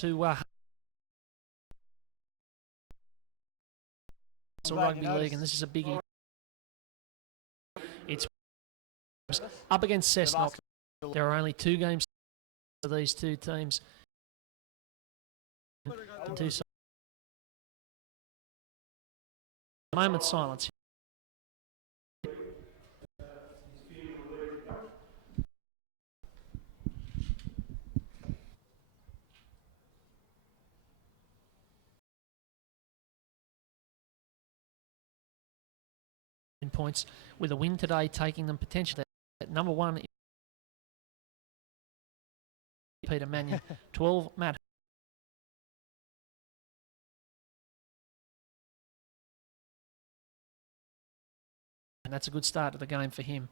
to Rugby League, and this is a biggie. It's up against Cessnock. There are only 2 games for these 2 teams. A moment's silence. Points with a win today, taking them potentially at number 1. Peter Mannion, 12. Matt. And that's a good start to the game for him,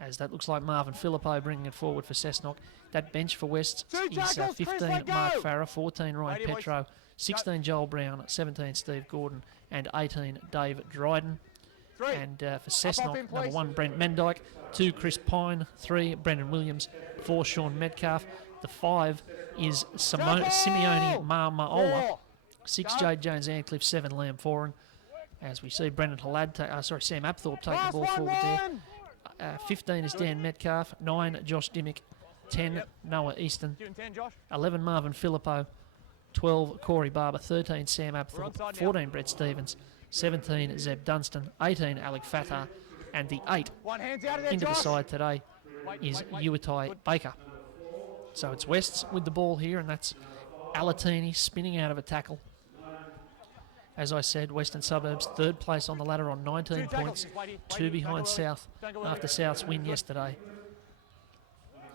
as that looks like Marvin Filippo bringing it forward for Cessnock. That bench for West is 15 Mark Farah, 14 Ryan Petro, 16 Joel Brown, 17 Steve Gordon, and 18 Dave Dryden. And for Cessnock, number 1 Brent Mendyke, 2 Chris Pine, 3 Brendan Williams, 4 Sean Metcalf. The 5 is Simeone Marmaola, 6 Jade Jones Antcliffe, 7 Liam Foran. As we see Brendan Sam Apthorpe take the ball forward there. 15 is Dan Metcalf, 9 Josh Dimmick, 10 Noah Easton, 11 Marvin Filippo, 12 Corey Barber, 13 Sam Apthorpe, 14 Brett Stevens, 17 Zeb Dunstan, 18 Alec Fatah, and the 8 into the side today is Uatai Baker. So it's Wests with the ball here, and that's Alatini spinning out of a tackle. As I said, Western Suburbs 3rd place on the ladder on 19 points, 2 behind South after South's win yesterday.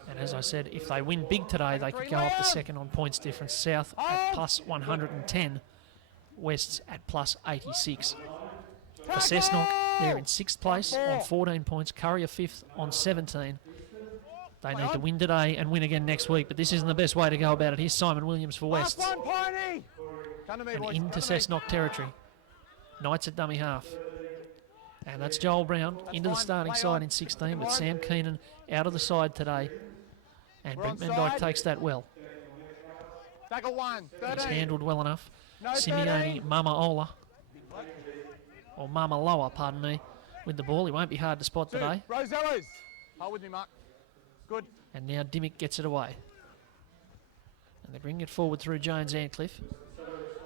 And as I said, if they win big today, they could go up to 2nd on points difference. South at plus 110. West's at plus 86. For Cessnock, they're in 6th place on 14 points. Currier 5th on 17. They need to win today and win again next week, but this isn't the best way to go about it. Here's Simon Williams for West. And into Cessnock territory. Knights at dummy half. And that's Joel Brown into the starting side in 16, but Sam Keenan out of the side today. And Brent Mendyke takes that well. He's handled well enough. Simeone Marmaola, or Marmaloa, pardon me, with the ball. He won't be hard to spot today. Hold with me, Mark. Good. And now Dimmick gets it away. And they bring it forward through Jones Antcliffe.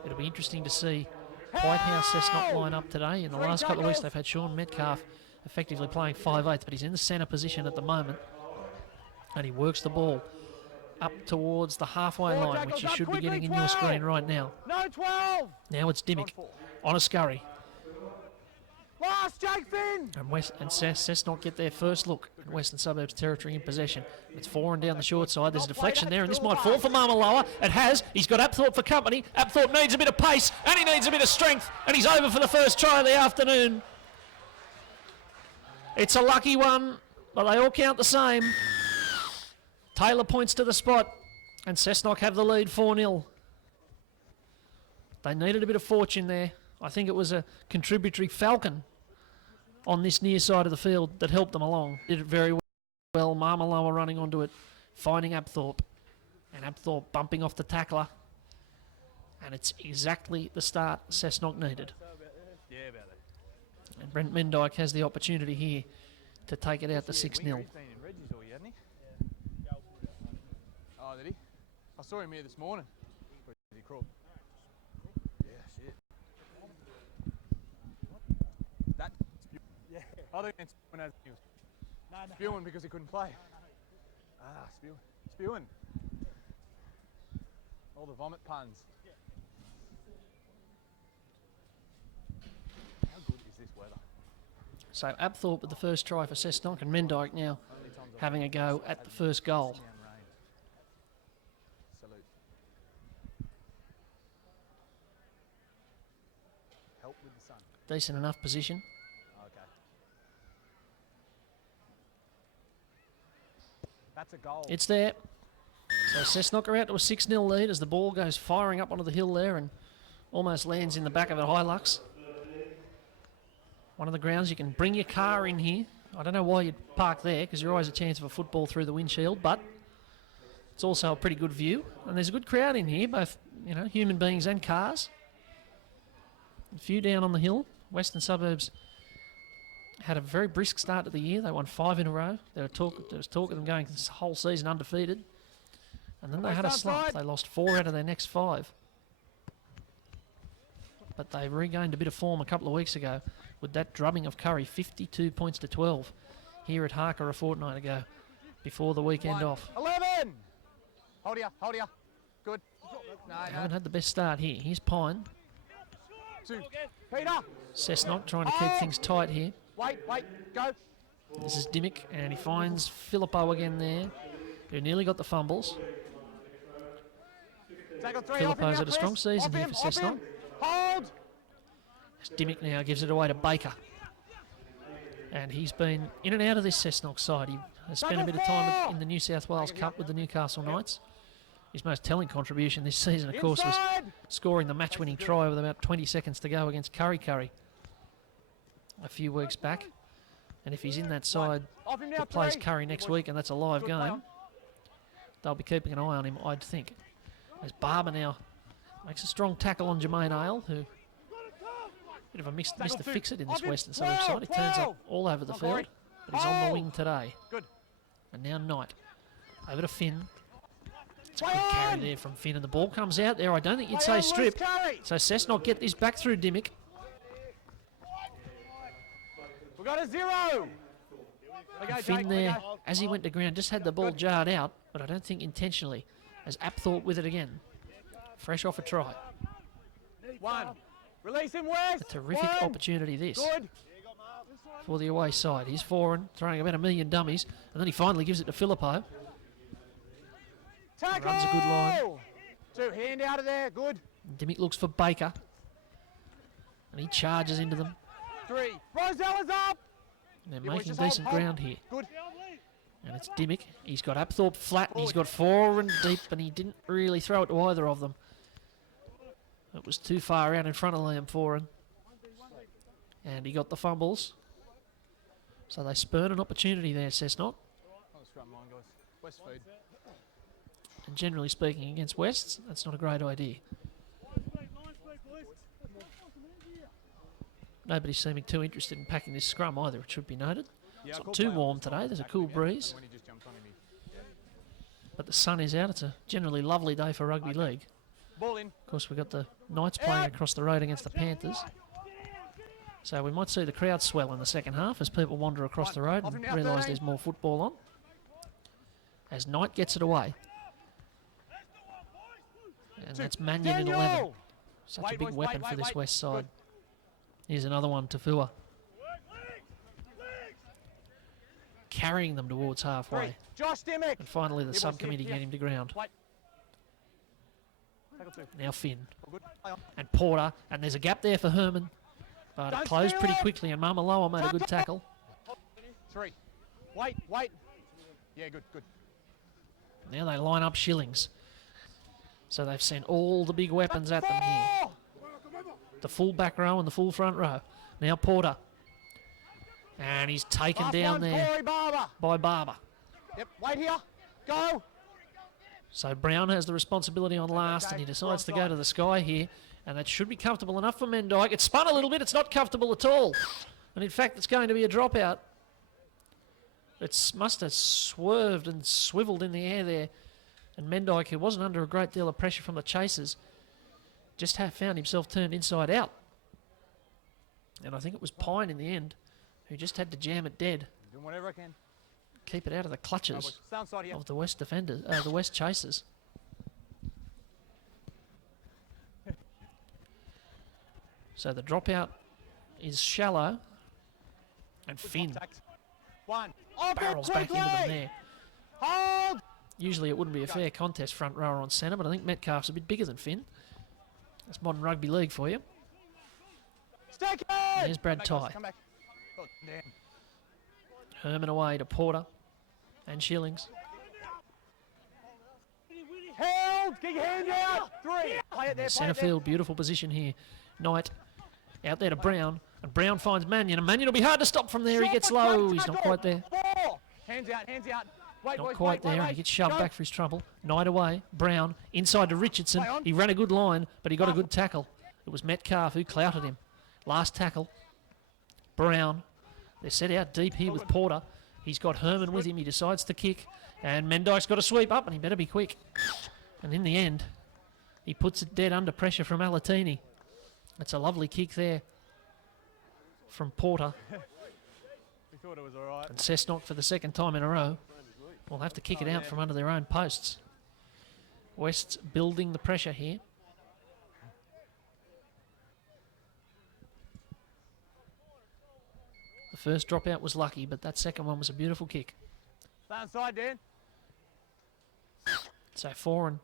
It'll be interesting to see quite how Cessnock line up today. In the last couple of weeks, they've had Sean Metcalf effectively playing 5/8, but he's in the centre position at the moment. And he works the ball up towards the halfway line, which you should be getting in your screen right now. Now it's Dimmick on a scurry. And Cessnock get their first look at Western Suburbs territory in possession. It's Foran down the short side. There's a deflection there, and this might fall for Marmaloa. It has. He's got Apthorpe for company. Apthorpe needs a bit of pace, and he needs a bit of strength, and he's over for the first try of the afternoon. It's a lucky one, but they all count the same. Taylor points to the spot, and Cessnock have the lead 4-0. They needed a bit of fortune there. I think it was a contributory falcon on this near side of the field that helped them along. Did it very well. Marmaloa running onto it, finding Apthorpe. And Apthorpe bumping off the tackler. And it's exactly the start Cessnock needed. And Brent Mendyke has the opportunity here to take it out to 6-0. Oh, did he? I saw him here this morning. I think it's spewing because he couldn't play. Spewing. All the vomit puns. How good is this weather? So Apthorpe with the first try for Cessnock, and Mendyke now having a go at the first goal. Salute. Help with the sun. Decent enough position. That's a goal. It's there. So Cessnock are out to a 6-0 lead as the ball goes firing up onto the hill there and almost lands in the back of a Hilux. One of the grounds you can bring your car in here. I don't know why you'd park there, because you're always a chance of a football through the windshield, but It's also a pretty good view, and there's a good crowd in here, both human beings and cars. A few down on the hill. Western Suburbs had a very brisk start to the year. They won 5 in a row. There was talk of them going this whole season undefeated, and then they had a slump. They lost 4 out of their next 5. But they regained a bit of form a couple of weeks ago with that drubbing of Curry, 52 points to 12 here at Harker a fortnight ago before the weekend off. 11! Hold here. Good. No, Haven't had the best start here. Here's Pine. 2. Peter! Cessnock trying to keep things tight here. Wait, go. This is Dimmick, and he finds Filippo again there, who nearly got the fumbles. Tackle 3. Filippo's had a strong season here for Cessnock. Hold! Dimmick now gives it away to Baker. And he's been in and out of this Cessnock side. He has spent a bit of time in the New South Wales Cup with the Newcastle Knights. His most telling contribution this season, of course, was scoring the match-winning try with about 20 seconds to go against Curry a few weeks back. And if he's in that side that plays Curry next week, and that's a live game, they'll be keeping an eye on him, I'd think. As Barber now makes a strong tackle on Jermaine Ale, who bit of a Mr. Fix-It in this Western Suburbs side. He turns up all over the field, but he's on the wing today. And now Knight. Over to Finn. It's a good carry there from Finn, and the ball comes out there. I don't think you'd say strip. So Cessnock get this back through Dimmick. We got a 0. And Finn there, as he went to ground, just had the ball jarred out, but I don't think intentionally, as Apthorpe with it again. Fresh off a try. 1. Release him, West. A terrific opportunity this for the away side. He's foreign, throwing about 1 million dummies, and then he finally gives it to Filippo. Tackle! Runs a good line. 2, hand out of there, good. Dimmick looks for Baker, and he charges into them. 3, Rosella's up. They're making decent ground here. Good. And it's Dimmick. He's got Apthorpe flat, and he's got foreign deep, and he didn't really throw it to either of them. It was too far out in front of Liam Foran. And he got the fumbles. So they spurn an opportunity there, Cessnock. And generally speaking, against Wests, that's not a great idea. Nobody's seeming too interested in packing this scrum either, it should be noted. It's not too warm today, there's a cool breeze. But the sun is out, it's a generally lovely day for rugby league. Of course, we've got the Knights playing across the road against the Panthers. So we might see the crowd swell in the second half as people wander across the road and realise there's more football on. As Knight gets it away. And that's Mannion in 11. Such a big weapon for this west side. Here's another one, Tafua. Carrying them towards halfway. And finally the subcommittee get him to ground. Now Finn. And Porter. And there's a gap there for Herman. But it closed pretty quickly, and Mamaloa made a good tackle. 3. Wait. Yeah, good. Now they line up Shillings. So they've sent all the big weapons at them here. The full back row and the full front row. Now Porter. And he's taken down there by Barber. Yep, wait here. Go. So Brown has the responsibility on last, and he decides to go to the sky here. And that should be comfortable enough for Mendyke. It's spun a little bit. It's not comfortable at all. And in fact, it's going to be a dropout. It must have swerved and swiveled in the air there. And Mendyke, who wasn't under a great deal of pressure from the chasers, just found himself turned inside out. And I think it was Pine in the end who just had to jam it dead. Doing whatever I can. Keep it out of the clutches of the West defenders, the West chasers. So the dropout is shallow. And Finn barrels back into them there. Hold! Usually it wouldn't be a fair contest front rower on centre, but I think Metcalf's a bit bigger than Finn. That's modern rugby league for you. There's Brad Tye. Oh, Herman away to Porter and Shillings. Held! Get your hand out! 3! Play it there, Centre field, beautiful position here. Knight out there to Brown, and Brown finds Mannion, and Mannion will be hard to stop from there. He gets low. He's not quite there. 4! Hands out. Not quite there, and he gets shoved back for his trouble. Knight away. Brown inside to Richardson. He ran a good line, but he got a good tackle. It was Metcalf who clouted him. Last tackle. Brown. They're set out deep here with Porter. He's got Herman with him. He decides to kick. And Mendyke's got a sweep up, and he better be quick. And in the end, he puts it dead under pressure from Alatini. It's a lovely kick there from Porter. We thought it was all right. And Cessnock, for the second time in a row, will have to kick it out from under their own posts. West's building the pressure here. The first dropout was lucky, but that second one was a beautiful kick. Stay inside, Dan. So Foran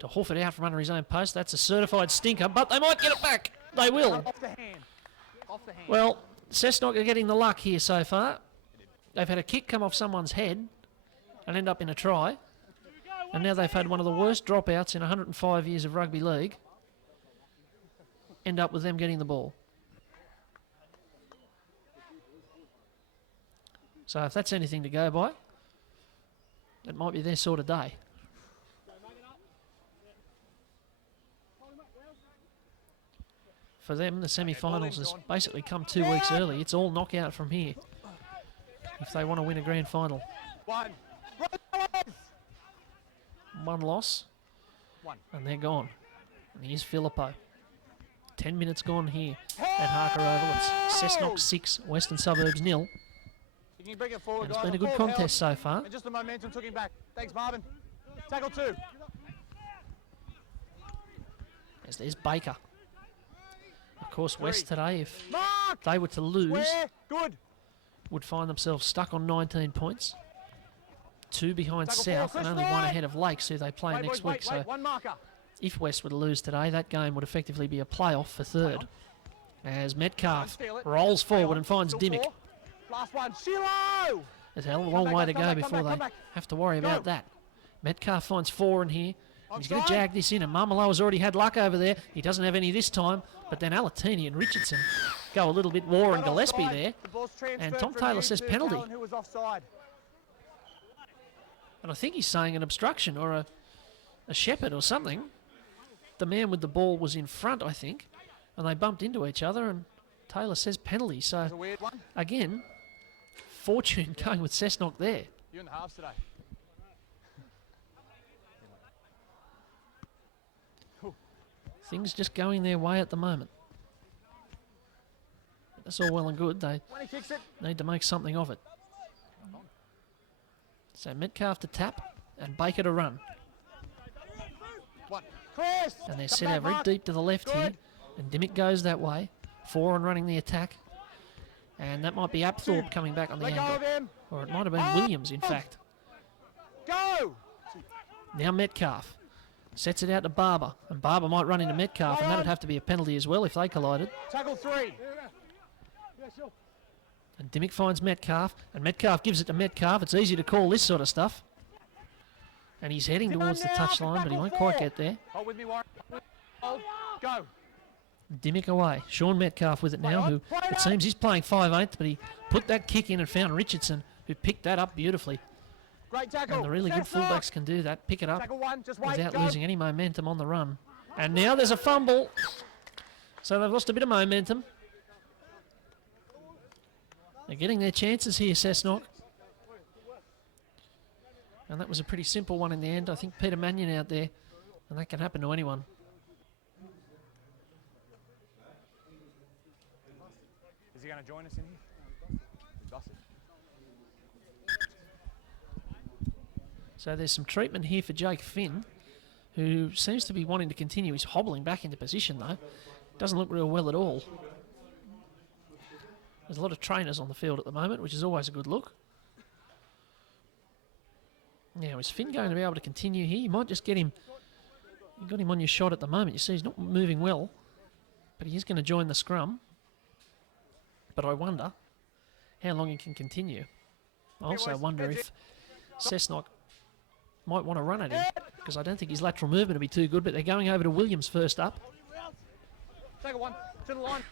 to hoof it out from under his own post. That's a certified stinker, but they might get it back. They will. Off the hand. Off the hand. Well, Cessnock are getting the luck here so far. They've had a kick come off someone's head and end up in a try. And now they've had one of the worst dropouts in 105 years of rugby league. End up with them getting the ball. So if that's anything to go by, it might be their sort of day. For them, the semi-finals has basically come 2 weeks early. It's all knockout from here if they want to win a grand final. One loss, and they're gone. And here's Filippo. 10 minutes gone here at Harker Oval. It's Cessnock 6, Western Suburbs 0. You can bring it forward, And it's guys. been a good contest so far. And just the momentum took him back. Thanks, Marvin. Tackle 2. As there's Baker. Of course, West 3. today, if Mark! they were to lose, Square. Good. would find themselves stuck on 19 points. 2 behind Tackle South 4, and Chris only 1 Knight. ahead of Lakes, who they play Wait, next boys, week. wait, So one marker. if West were to lose today, that game would effectively be a playoff for third. As Metcalf Steal it. rolls forward and finds Still Dimmick. 4. Last one. Shiloh! There's a hell of a long way to go before they have to worry about that. Metcalf finds 4 in here. He's going to jag this in, and Marmelo has already had luck over there. He doesn't have any this time, but then Alatini and Richardson go a little bit Warren Gillespie there. And Tom Taylor says penalty. Who was offside. And I think he's saying an obstruction or a shepherd or something. The man with the ball was in front, I think, and they bumped into each other, and Taylor says penalty. So, That's a weird one. again, fortune going with Cessnock there. You in the halves today. Things just going their way at the moment. That's all well and good. They When he kicks it. need to make something of it. So Metcalf to tap and Baker to run. One. Chris! And they're Come set back, out very Mark. deep to the left here. Good. And Dimmick goes that way. 4 on running the attack. And that might be Apthorpe coming back on the Let go angle. of him. Or it might have been Williams, in fact. Go! Now Metcalf sets it out to Barber. And Barber might run into Metcalf, and that'd have to be a penalty as well if they collided. Tackle 3. And Dimmick finds Metcalf, and Metcalf gives it to Metcalf. It's easy to call this sort of stuff. And he's heading towards the touchline, but he won't quite get there. Hold with me, Warren. Hold. Go. Dimmick away. Sean Metcalf with it now, who it seems he's playing 5/8, but he put that kick in and found Richardson, who picked that up beautifully. Great tackle. And the really good Cessnock. fullbacks can do that, pick it up Tackle 1. Just wait. without Go. losing any momentum on the run. And now there's a fumble. So they've lost a bit of momentum. They're getting their chances here, Cessnock. And that was a pretty simple one in the end. I think Peter Mannion out there, and that can happen to anyone. Is he going to join us in here? He's busted. So there's some treatment here for Jake Finn, who seems to be wanting to continue. He's hobbling back into position, though. Doesn't look real well at all. There's a lot of trainers on the field at the moment, which is always a good look. Now, is Finn going to be able to continue here? You might just get him. You've got him on your shot at the moment. You see he's not moving well, but he is going to join the scrum. But I wonder how long he can continue. I also wonder if Cessnock might want to run at him, because I don't think his lateral movement will be too good, but they're going over to Williams first up. Take 1. To the line.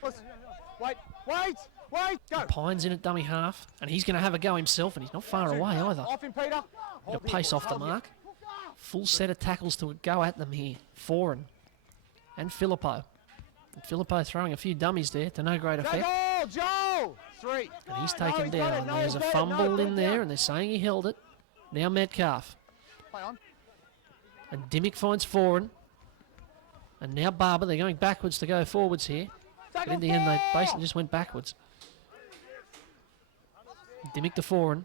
Wait. Wait. Wait, go. Pine's in at dummy half, and he's going to have a go himself, and he's not far away either. Off him, Peter. Bit of pace off the mark. Full set of tackles to go at them here. Foran and Filippo. And Filippo throwing a few dummies there to no great effect. Joel! 3. And he's taken down. There's a fumble in there, and they're saying he held it. Now Metcalf. Play on. And Dimmick finds Foran. And now Barber. They're going backwards to go forwards here. But in the end, they basically just went backwards. Dimmick to Foran.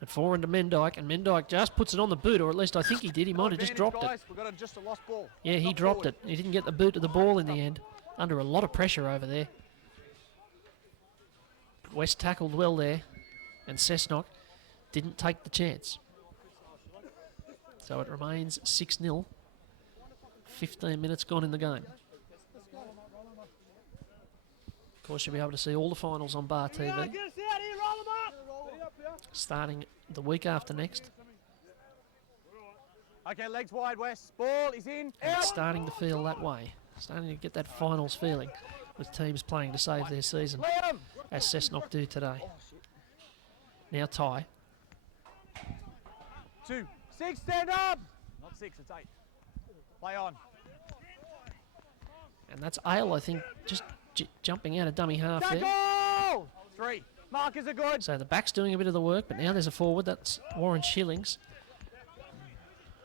And Foran to Mendyke. And Mendyke just puts it on the boot, or at least I think he did. He might have just dropped it. We've got just a lost ball. Yeah, he dropped it. He didn't get the boot of the ball in the end. Under a lot of pressure over there. West tackled well there. And Cessnock didn't take the chance. So it remains 6-0. 15 minutes gone in the game. Of course, you'll be able to see all the finals on Bar TV. Starting the week after next. Okay, legs wide, West. Ball is in. And it's starting to feel that way. Starting to get that finals feeling with teams playing to save their season, as Cessnock do today. Now Ty. 2. 6, stand up. Not 6, it's 8. Play on. And that's Ale, I think, just jumping out of dummy half there. Goal! 3. Markers are good. So the back's doing a bit of the work, but now there's a forward. That's Warren Shillings.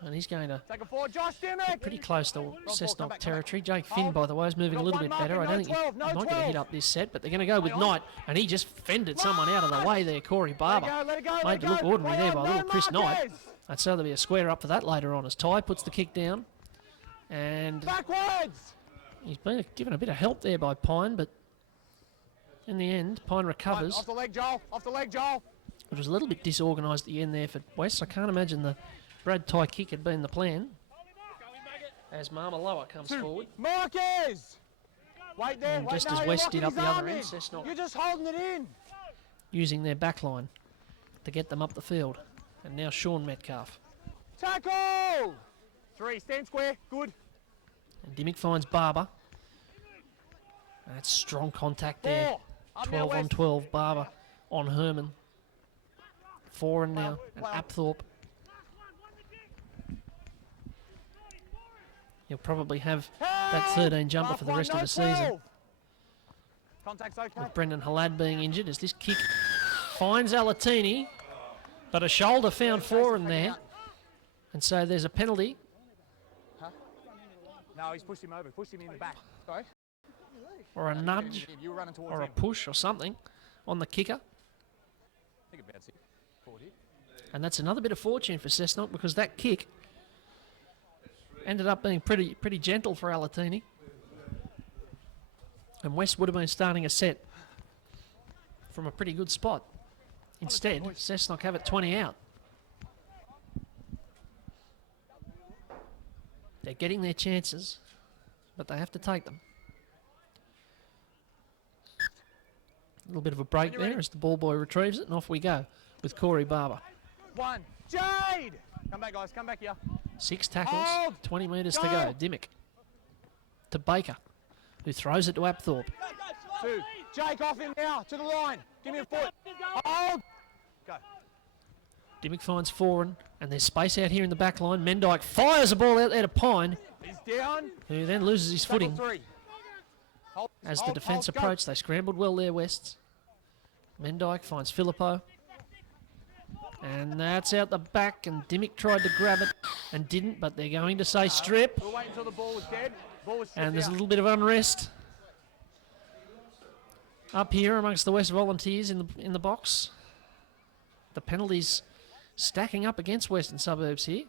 And he's going to Take a forward, Josh Dimmick. pretty close to Cessnock territory. Jake Finn, by the way, is moving a little bit better. I don't think he might get a hit up this set, but they're going to go with Knight, and he just fended someone out of the way there, Corey Barber. Made it look ordinary there by little Chris Knight. I'd say there'll be a square up for that later on as Ty puts the kick down. And backwards. He's been given a bit of help there by Pine, but in the end, Pine recovers. Off the leg, Joel. Off the leg, Joel. It was a little bit disorganised at the end there for West. I can't imagine the Brad Ty kick had been the plan. As Marmaloa comes forward. Marquez! Wait there. And just as West did up the other end, Cessnock You're just holding it in. using their back line to get them up the field. And now Sean Metcalf. Tackle! 3, stand square. Good. And Dimmick finds Barber. And that's strong contact there. 12 on 12, Barber on Herman. Foran now, and Apthorpe. He'll probably have that 13 jumper for the rest of the season. Contact's okay. With Brendan Halad being injured as this kick finds Alatini, but a shoulder found Foran there. And so there's a penalty. No, he's pushed him over. Pushed him in the back. Sorry? Or a nudge, You were running towards or a him. push or something on the kicker. I think about 6. 40. And that's another bit of fortune for Cessnock because that kick ended up being pretty gentle for Alatini. And West would have been starting a set from a pretty good spot. Instead, Cessnock have it 20 out. They're getting their chances, but they have to take them. A little bit of a break there as the ball boy retrieves it, and off we go with Corey Barber. 1. Jade! Come back, guys. Come back here. 6 tackles, Hold. 20 metres to go. Dimmick to Baker, who throws it to Apthorpe. 2. Jake off him now. To the line. Give me a foot. Hold. Go. Dimmick finds Foran, and there's space out here in the back line. Mendyke fires the ball out there to Pine, He's down. who then loses his footing. 3. Hold. As the Hold, defence hold, go. approached, they scrambled well there, Wests. Mendyke finds Filippo. And that's out the back, and Dimmick tried to grab it and didn't, but they're going to say strip. We'll wait until the ball was dead. Ball was And there's a out. little bit of unrest up here amongst the West Volunteers in the box. The penalties stacking up against Western Suburbs here.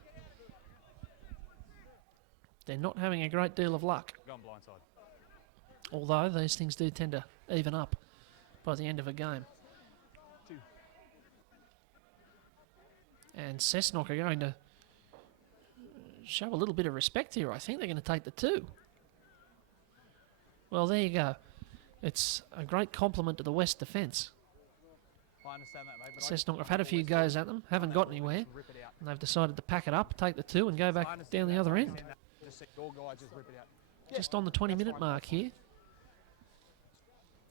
They're not having a great deal of luck, Go on blindside. although those things do tend to even up by the end of a game. 2. And Cessnock are going to show a little bit of respect here. I think they're going to take the 2. Well, there you go. It's a great compliment to the West defence. I understand that, mate. But Cessnock have had a few goes at them, haven't got anywhere, rip it out. and they've decided to pack it up, take the 2 and go I back understand down the that. other I end. understand that. Just your guy, just rip it out. Just on the 20-minute mark here.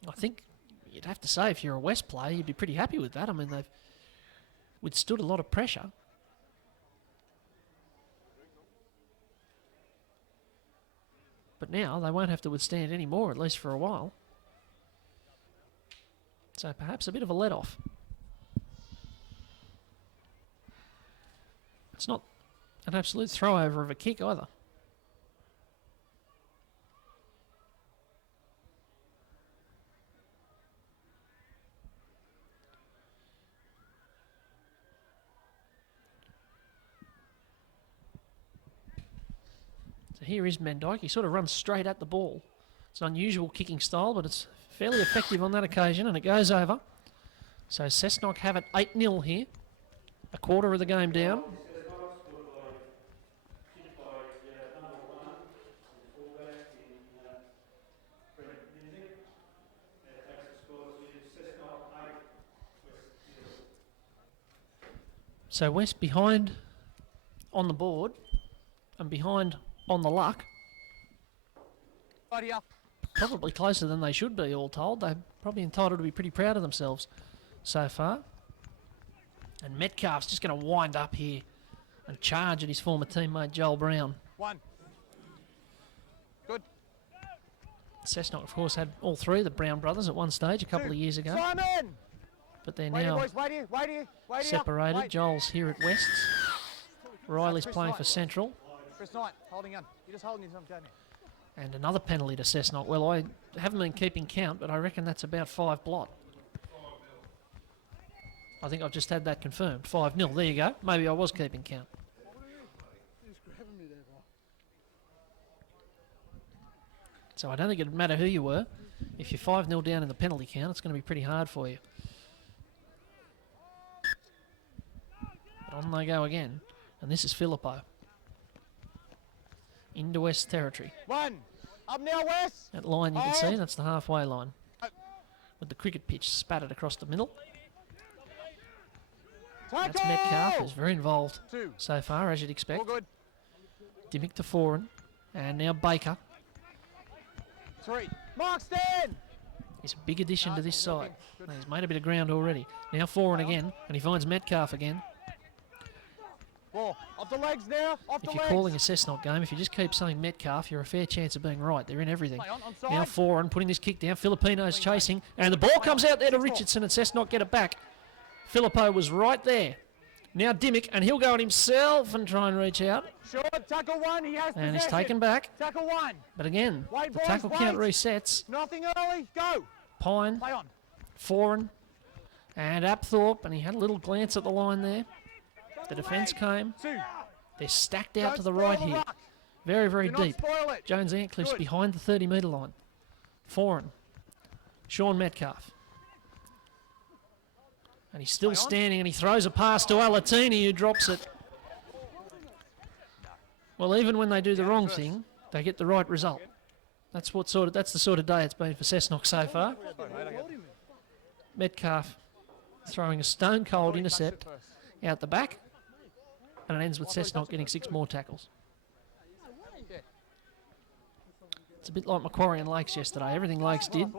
I think you'd have to say if you're a West player, you'd be pretty happy with that. I mean, they've withstood a lot of pressure. But now they won't have to withstand any more, at least for a while. So perhaps a bit of a let-off. It's not an absolute throw-over of a kick either. So here is Mendyke. He sort of runs straight at the ball. It's an unusual kicking style, but it's fairly effective on that occasion, and it goes over. So Cessnock have it 8-0 here. A quarter of the game down. So West behind on the board and behind on the luck. Probably closer than they should be, all told. They're probably entitled to be pretty proud of themselves so far. And Metcalf's just going to wind up here and charge at his former teammate Joel Brown. One. Good. Cessnock, of course, had all three of the Brown brothers at one stage a couple of years ago. Simon! But they're now separated. Joel's here at West's. Riley's playing for Central. Chris Knight, holding on. You're just holding yourself down. And another penalty to Cessnock. Well, I haven't been keeping count, but I reckon that's about 5 blot. I think I've just had that confirmed. 5-0. There you go. Maybe I was keeping count. So I don't think it'd matter who you were. If you're 5-0 down in the penalty count, it's going to be pretty hard for you. But on they go again. And this is Filippo. Into West territory. One. Up now, West. That line you can see, that's the halfway line. With the cricket pitch spattered across the middle. That's Metcalf, who's very involved so far, as you'd expect. Dimmick to Foran. And now Baker. 3. Markston! He's a big addition to this side. He's made a bit of ground already. Now Foran again, and he finds Metcalf again. 4. Off the legs now. Off the legs. If you're calling a Cessnock game, if you just keep saying Metcalf, you're a fair chance of being right. They're in everything. Now Foran putting this kick down. Filipino's chasing. And the ball comes out there to Richardson, and Cessnock get it back. Filippo was right there. Now Dimmick, and he'll go at himself and try and reach out. Short, tackle 1, he has and he's taken back. Tackle 1. But again, the tackle count resets. Nothing early, go. Pine, Play on. Foran, and Apthorpe, and he had a little glance at the line there. The defence came. 2. They're stacked out to the right here. Very, very deep. Jones Antcliffe's behind the 30-metre line. Foran. Sean Metcalf. And he's still standing, and he throws a pass to Alatini, who drops it. Well, even when they do the wrong thing, they get the right result. That's the sort of day it's been for Cessnock so far. Metcalf throwing a stone-cold intercept out the back, and it ends with Cessnock getting 6 more tackles. It's a bit like Macquarie and Lakes yesterday. Everything Lakes did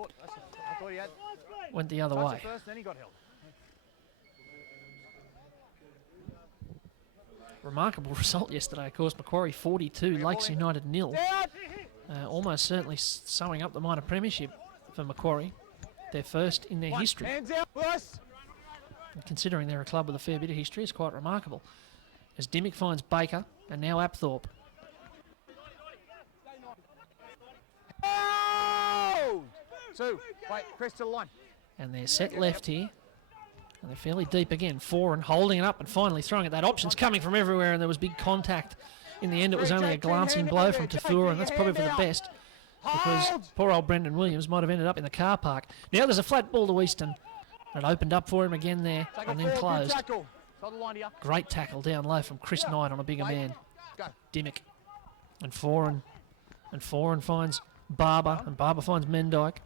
went the other way. Remarkable result yesterday, of course. Macquarie 42, Lakes United 0. Almost certainly sewing up the minor premiership for Macquarie. Their first in their history. And considering they're a club with a fair bit of history, it's quite remarkable. As Dimmick finds Baker, and now Apthorpe. Oh! 2. Wait, Chris to the line. And they're set left here. And they're fairly deep again. Foran holding it up and finally throwing it. That option's coming from everywhere, and there was big contact. In the end, it was only a glancing blow from Tafura, and that's probably for the best, because poor old Brendan Williams might have ended up in the car park. Now there's a flat ball to Easton. It opened up for him again there, and then closed. Great tackle down low from Chris Knight on a bigger man. Dimmick. And Foran. And Foran finds Barber, and Barber finds Mendyke.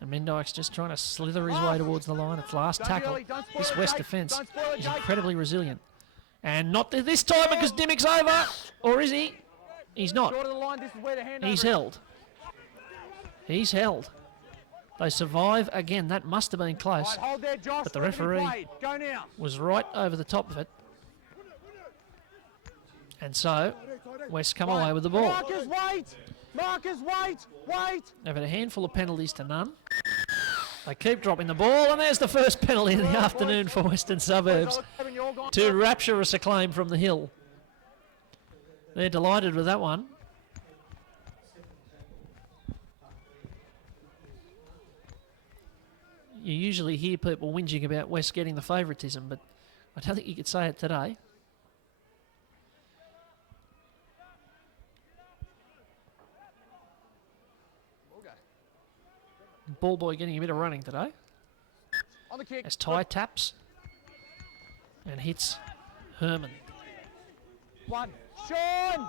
And Mendyke's just trying to slither his way towards the line. It's last tackle. This West defence is incredibly resilient. And not this time, because Dimmick's over. Or is he? He's not. He's held. He's held. They survive again. That must have been close, Right, hold there, Josh. but the Let it be referee played. Go now. was right over the top of it. And so, West come away with the ball. Marcus, wait! Marcus, wait! Wait! They've had a handful of penalties to none. They keep dropping the ball, and there's the first penalty of the afternoon for Western Suburbs, to rapturous acclaim from the hill. They're delighted with that one. You usually hear people whinging about West getting the favouritism, but I don't think you could say it today. Ball boy getting a bit of running today. On the kick. As Ty taps and hits Herman. One. Sean!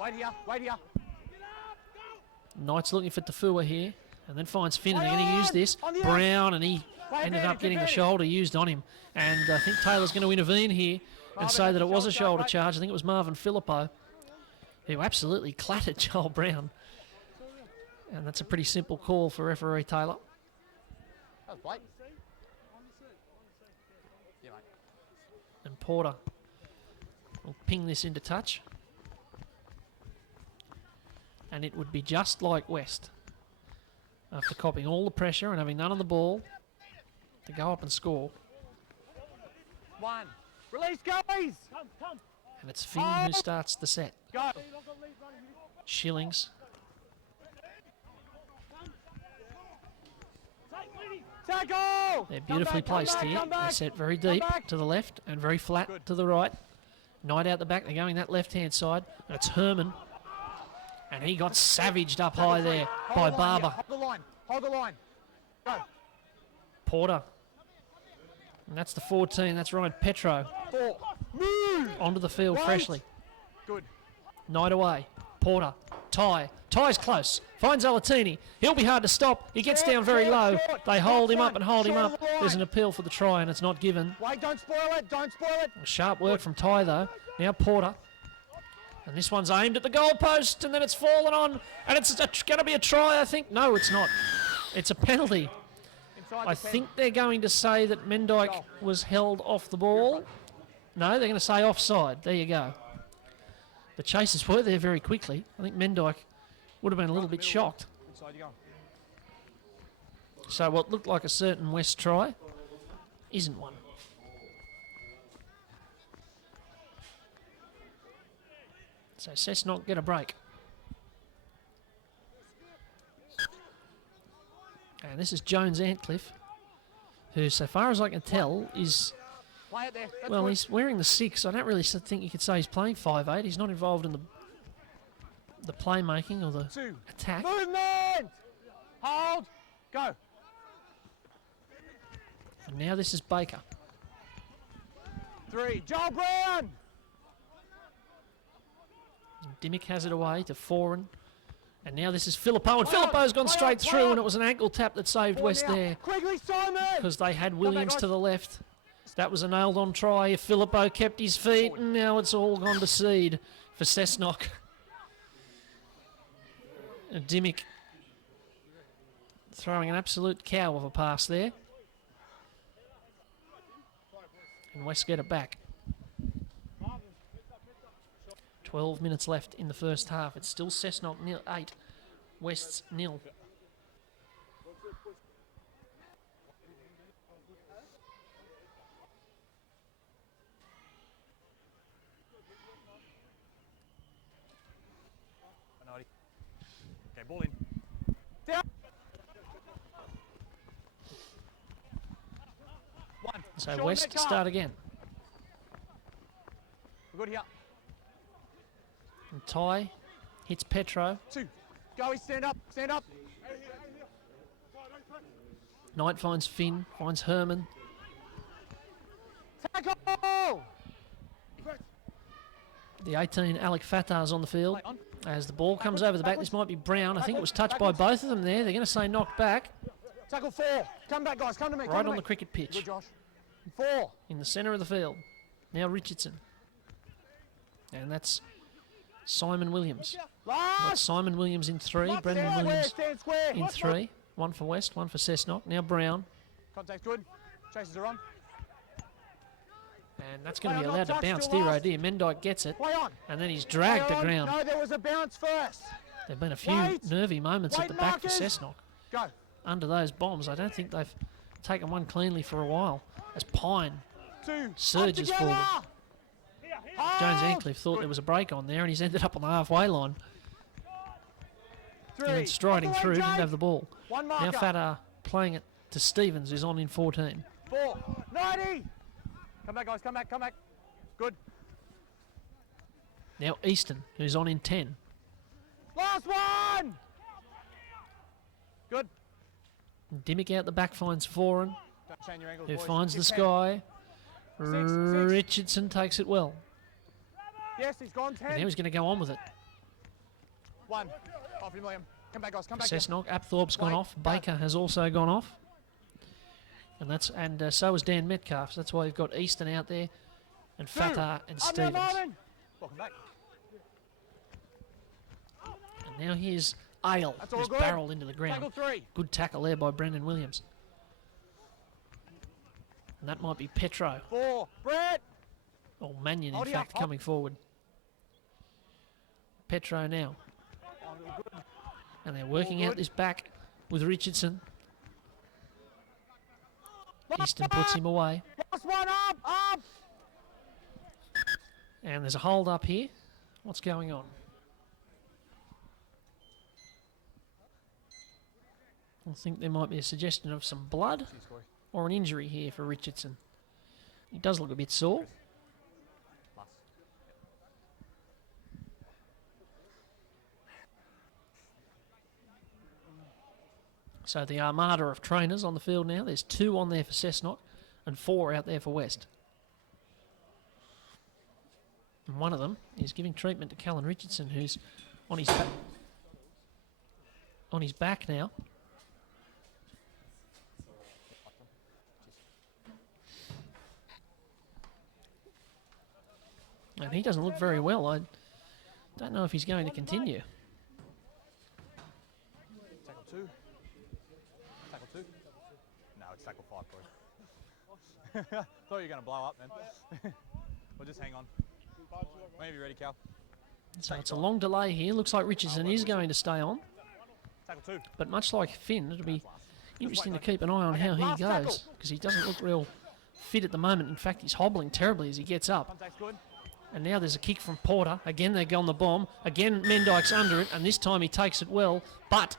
Wait here, wait here. Knight's looking for Tafua here, and then finds Finn, and they're going to use this. Brown, and he ended up getting the shoulder used on him. And I think Taylor's going to intervene here and say that it was a shoulder charge. I think it was Marvin Filippo who absolutely clattered Joel Brown. And that's a pretty simple call for referee Taylor. That was blatant. Yeah, mate. And Porter will ping this into touch. And it would be just like West, after copying all the pressure and having none of the ball, to go up and score. One. Release, guys! And it's Finn who starts the set. Go. Shillings. Tackle! They're beautifully placed here. They're set very deep to the left and very flat to the right. Knight out the back. They're going that left-hand side. And it's Herman. And he got savaged up high there by Barber. Hold the line. Hold the line. Go. Porter. And that's the 14. That's Ryan Petro. 4. Move! Onto the field freshly. Good. Knight away. Porter. Ty. Ty's close. Finds Alatini. He'll be hard to stop. He gets down very low. They hold him up and hold him up. There's an appeal for the try, and it's not given. Wait, don't spoil it. Don't spoil it. Sharp work from Ty, though. Now Porter. And this one's aimed at the goalpost, and then it's fallen on. And it's going to be a try, I think. No, it's not. It's a penalty. I think they're going to say that Mendyke was held off the ball. No, they're going to say offside. There you go. The chasers were there very quickly. I think Mendyke would have been a little bit shocked. So what looked like a certain West try isn't one. So Cessnock get a break. And this is Jones Antcliffe, who, so far as I can tell, is... Well, he's wearing the 6. I don't really think you could say he's playing 5'8". He's not involved in the playmaking or the attack. Movement! Hold! Go! And now this is Baker. 3. Joel Brown! And Dimmick has it away to Foran. And now this is Filippo, and Filippo's gone straight through, and it was an ankle tap that saved West there. Quickly, Simon! Because they had Williams to the left. That was a nailed-on try if Filippo kept his feet, and now it's all gone to seed for Cessnock. And Dimmick throwing an absolute cow of a pass there. And West get it back. 12 minutes left in the first half. It's still Cessnock 8, West's 0. Okay, ball in. Down. 1. So West start again. We're good here. And Ty hits Petro. 2. Go, stand up, stand up. Knight finds Finn, finds Herman. Tackle! The 18, Alec Fatah's on the field. As the ball comes over the back, this might be Brown. I think it was touched by both of them there. They're going to say knocked back. Tackle 4. Come back, guys. Come to me. Right on the cricket pitch. Good, Josh. 4. In the centre of the field. Now Richardson. And that's Simon Williams. Got Simon Williams in 3. Brendan Williams in 3. One for West, one for Cessnock. Now Brown. Contact's good. Chases are on. And that's going to be allowed to bounce dear oh dear. Mendyke gets it. And then he's dragged to ground. No, there was a bounce first. There have been a few nervy moments at the back for Cessnock. Go. Under those bombs, I don't think they've taken one cleanly for a while. As Pine surges forward. Jones Ancliffe thought there was a break on there and he's ended up on the halfway line. He went striding through, didn't have the ball. Now Fatar playing it to Stevens, who's on in 14. 4, 90. Come back, guys, come back, come back. Good. Now Easton, who's on in 10. Last one! Good. Dimmick out the back finds Foran, who finds the sky. 6. Richardson takes it well. Yes, he's gone 10. And now he's going to go on with it. 1. Off him, William. Come back, guys, come back. Cessnock, Apthorpe's gone off. Baker has also gone off. And so has Dan Metcalf. So that's why you've got Easton out there and Fatar and Stevens. Welcome back. And now here's Ale, who's barreled into the ground. Good tackle there by Brendan Williams. And that might be Petro. 4, Brett. Or Mannion, in fact, coming forward. Petro now. And they're working out this back with Richardson. Easton puts him away. Last one, up. And there's a hold up here. What's going on? I think there might be a suggestion of some blood or an injury here for Richardson. He does look a bit sore. So the armada of trainers on the field now. There's 2 on there for Cessnock and 4 out there for West. And one of them is giving treatment to Callan Richardson, who's on his back now. And he doesn't look very well. I don't know if he's going to continue. Tackle 2. Tackle 2. No, it's tackle 5, boys. Thought you were going to blow up then. We'll just hang on. Whenever you're ready, Cal. So it's a long delay here. Looks like Richardson is going to stay on. Tackle 2. But much like Finn, it'll be interesting to keep an eye on how he goes, because he doesn't look real fit at the moment. In fact, he's hobbling terribly as he gets up. Contact's good. And now there's a kick from Porter. Again, they go on the bomb. Again, Mendyke's under it, and this time he takes it well. But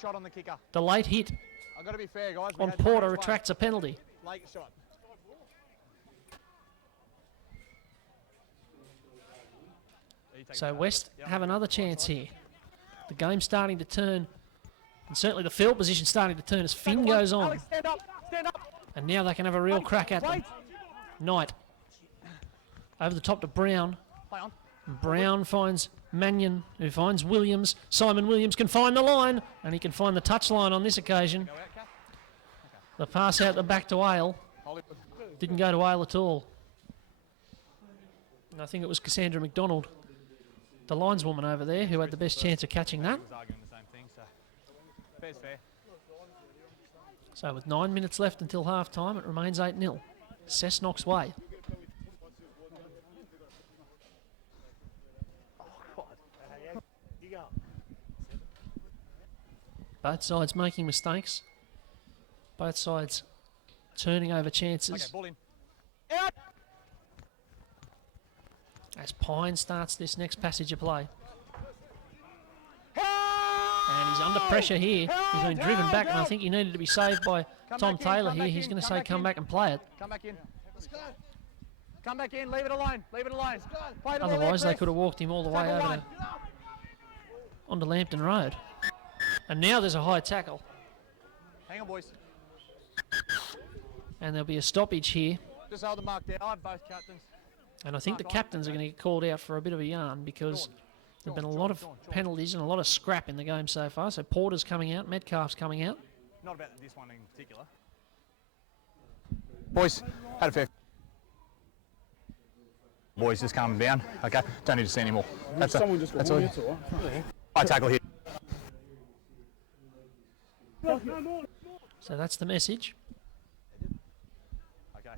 Shot on the kicker. The late hit I've got to be fair, guys. on Porter attracts a penalty. Late shot. So West have another chance here. The game's starting to turn, and certainly the field position starting to turn as Finn goes on. Stand up. And now they can have a real crack at them. Knight over the top to Brown. Brown finds Mannion, who finds Williams. Simon Williams can find the line, and he can find the touch line on this occasion. The pass out the back to Ale. Didn't go to Ale at all. And I think it was Cassandra McDonald, the lineswoman over there, who had the best chance of catching that. So with 9 minutes left until half time, it remains 8-0. Cessnock's way. Both sides making mistakes. Both sides turning over chances. As Pine starts this next passage of play. And he's under pressure here. He's been driven back, and I think he needed to be saved by Tom Taylor here. He's going to say come back and play it. Come back in. Come back in. Leave it alone. Otherwise, they could have walked him all the way over onto Lambton Road. And now there's a high tackle. Hang on, boys. And there'll be a stoppage here. Just hold the mark there. I have both captains. And I think the captains are going to get called out for a bit of a yarn, because there have been a lot of penalties and a lot of scrap in the game so far. So Porter's coming out, Metcalf's coming out. Not about this one in particular. Boys, had a fair. Boys, just calm down. Okay, don't need to see any more. That's all. High tackle here. So that's the message. Okay.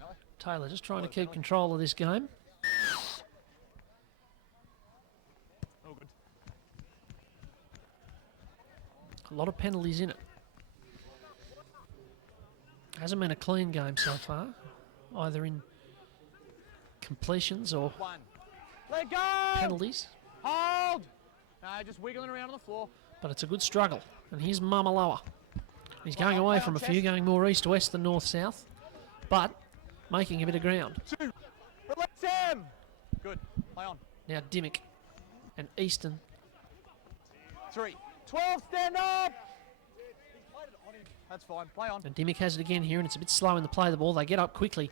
No. Taylor just trying to keep control of this game. All good. A lot of penalties in it. Hasn't been a clean game so far, either in completions or One. Let go! penalties. Hold! No, just wiggling around on the floor. But it's a good struggle. And here's Mamaloa. He's going away from a few, going more east-west than north-south, but making a bit of ground. 2. Relax him! Good. Play on. Now Dimmick and Easton. 3. 12, stand up! That's fine. Play on. And Dimmick has it again here, and it's a bit slow in the play of the ball. They get up quickly.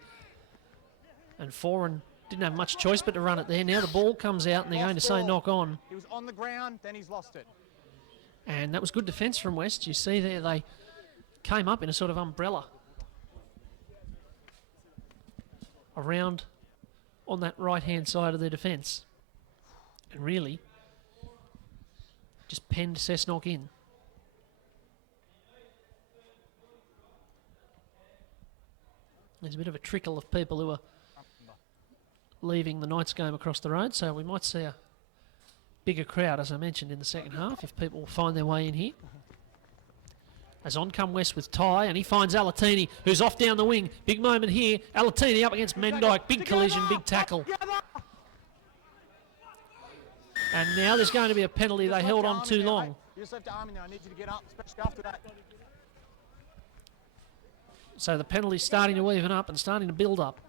And Foran didn't have much choice but to run it there. Now the ball comes out, and they're going to say knock on. He was on the ground, then he's lost it. And that was good defence from West. You see there, they came up in a sort of umbrella around on that right-hand side of their defence. And really just penned Cessnock in. There's a bit of a trickle of people who are leaving the Knights game across the road, so we might see a bigger crowd, as I mentioned, in the second half, if people find their way in here. As on come West with Ty, and he finds Alatini, who's off down the wing. Big moment here. Alatini up against Mendyke. Big collision, big tackle. And now there's going to be a penalty. They held on too long. You just left your arm in there. I need you to get up, especially after that. So the penalty's starting to even up and starting to build up.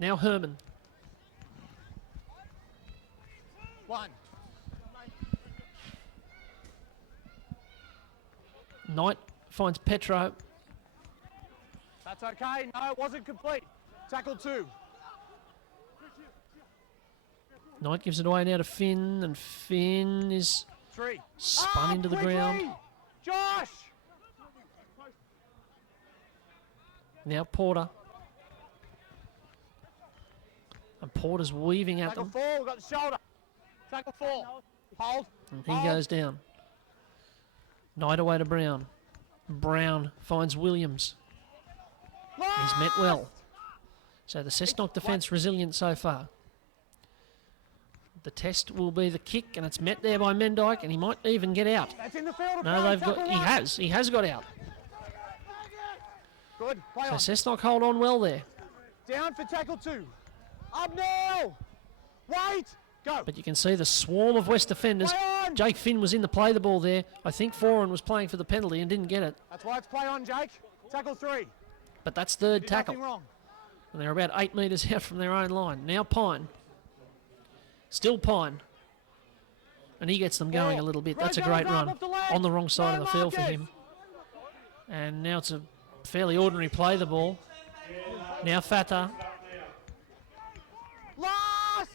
Now Herman. 1. Knight finds Petro. That's okay. No, it wasn't complete. Tackle 2. Knight gives it away now to Finn, and Finn is 3. spun into the ground. Josh! Now Porter. And Porter's weaving at Tackle them. 4, we've got the shoulder. Tackle 4. Hold. And he goes down. Knight away to Brown. Brown finds Williams. He's met well. So the Cessnock defence resilient so far. The test will be the kick, and it's met there by Mendyke, and he might even get out. That's in the field. No, they've got. He has got out. Good. Play So on. Cessnock hold on well there. Down for tackle 2. Up now. Wait. Go. But you can see the swarm of West defenders. Jake Finn was in the play the ball there. I think Foran was playing for the penalty and didn't get it. That's why it's play on, Jake. Tackle 3. But that's third Did tackle. nothing wrong. And they're about 8 metres out from their own line. Now Pine. Still Pine. And he gets them going a little bit. That's a great run. On the wrong side of the field for him. And now it's a fairly ordinary play, the ball. Now Fatah. Last.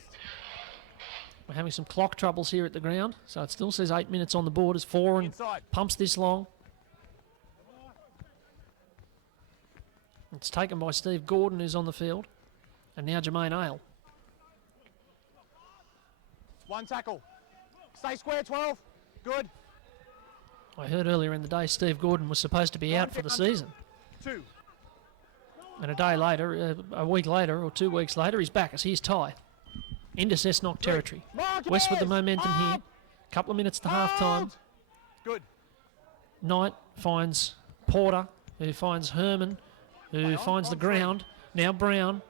We're having some clock troubles here at the ground. So it still says 8 minutes on the board as Foran Inside. pumps this long. It's taken by Steve Gordon, who's on the field. And now Jermaine Ale. 1 tackle. Stay square, 12. Good. I heard earlier in the day Steve Gordon was supposed to be out for the season. 2. And a day later, a week later or 2 weeks later, he's back as he's Ty. Into Cessnock territory. West with the momentum here. Couple of minutes to half time. Good. Knight finds Porter, who finds Herman, who finds the ground. Now Brown.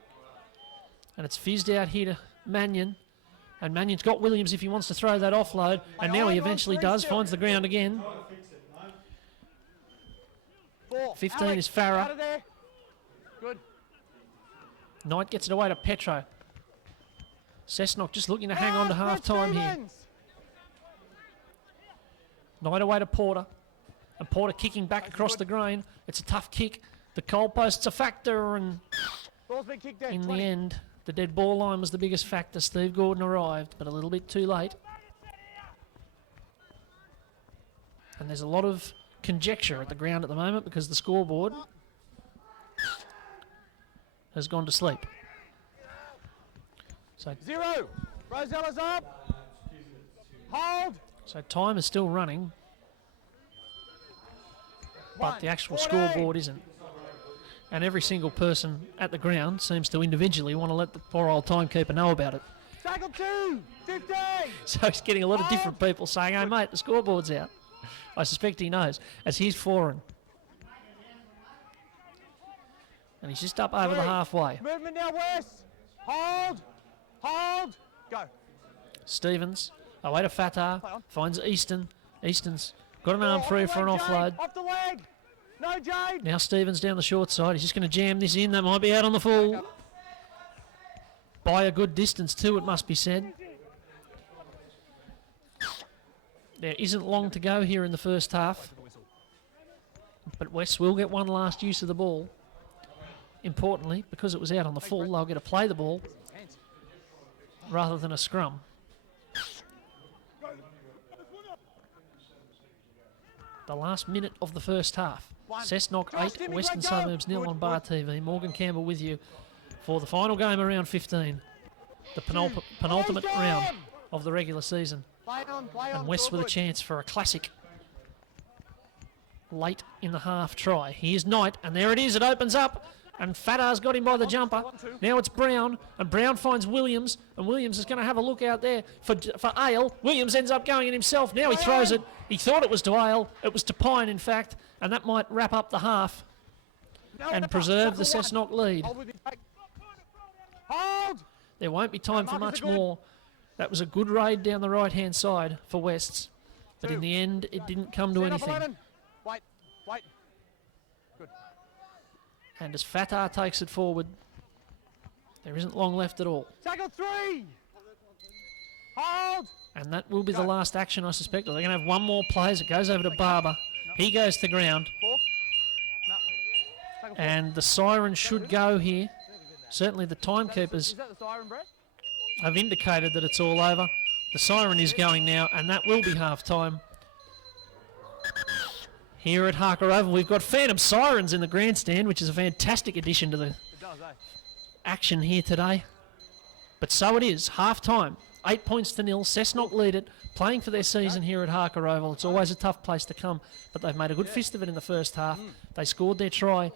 And it's fizzed out here to Mannion. And Mannion's got Williams if he wants to throw that offload. And now he eventually does. Finds the ground again. 4. 15 Alex, is Farah. out of there. Good. Knight gets it away to Petro. Cessnock just looking to hang on to half time here. Knight away to Porter. And Porter kicking back across the grain. It's a tough kick. The goalpost's a factor, and Ball's been kicked out. in 20. the end, the dead ball line was the biggest factor. Steve Gordon arrived, but a little bit too late. And there's a lot of conjecture at the ground at the moment because the scoreboard has gone to sleep. So 0. Rosella's up. Hold. time is still running. but the actual scoreboard isn't. And every single person at the ground seems to individually want to let the poor old timekeeper know about it. Tackle 2, 15. So he's getting a lot of different people saying, "Hey mate, the scoreboard's out." I suspect he knows, as he's foreign. And he's just up over the halfway. Movement now, West. Hold. Go. Stevens, away to Fatah, finds Easton. Easton's got an arm through for an offload. Off the leg. No, Jade. Now Stevens down the short side. He's just going to jam this in. That might be out on the full. By a good distance too, it must be said. There isn't long to go here in the first half. But West will get one last use of the ball. Importantly, because it was out on the full, they'll get to play the ball rather than a scrum. The last minute of the first half. Cessnock 8, Western Suburbs 0 on Bar TV. Morgan Campbell with you for the final game of round 15. The penultimate round of the regular season. And West with a chance for a classic late in the half try. Here's Knight, and there it is. It opens up. And Fatah's got him by the jumper. Now it's Brown, and Brown finds Williams, and Williams is going to have a look out there for Ale. Williams ends up going in himself. Now he throws it. He thought it was to Ale. It was to Pine, in fact, and that might wrap up the half and preserve the Cessnock lead. There won't be time for much more. That was a good raid down the right-hand side for Wests, but in the end, it didn't come to anything. Wait. Good. And as Fatah takes it forward, there isn't long left at all. Tackle 3. Hold. And that will be the last action, I suspect. They're going to have one more play as it goes over to Barber. He goes to ground. And the siren should go here. Certainly the timekeepers have indicated that it's all over. The siren is going now, and that will be half-time. Here at Harker Oval, we've got Phantom Sirens in the grandstand, which is a fantastic addition to the action here today. But so it is, half-time, 8 points to 0. Cessnock lead it, playing for their season here at Harker Oval. It's always a tough place to come, but they've made a good fist of it in the first half. They scored their try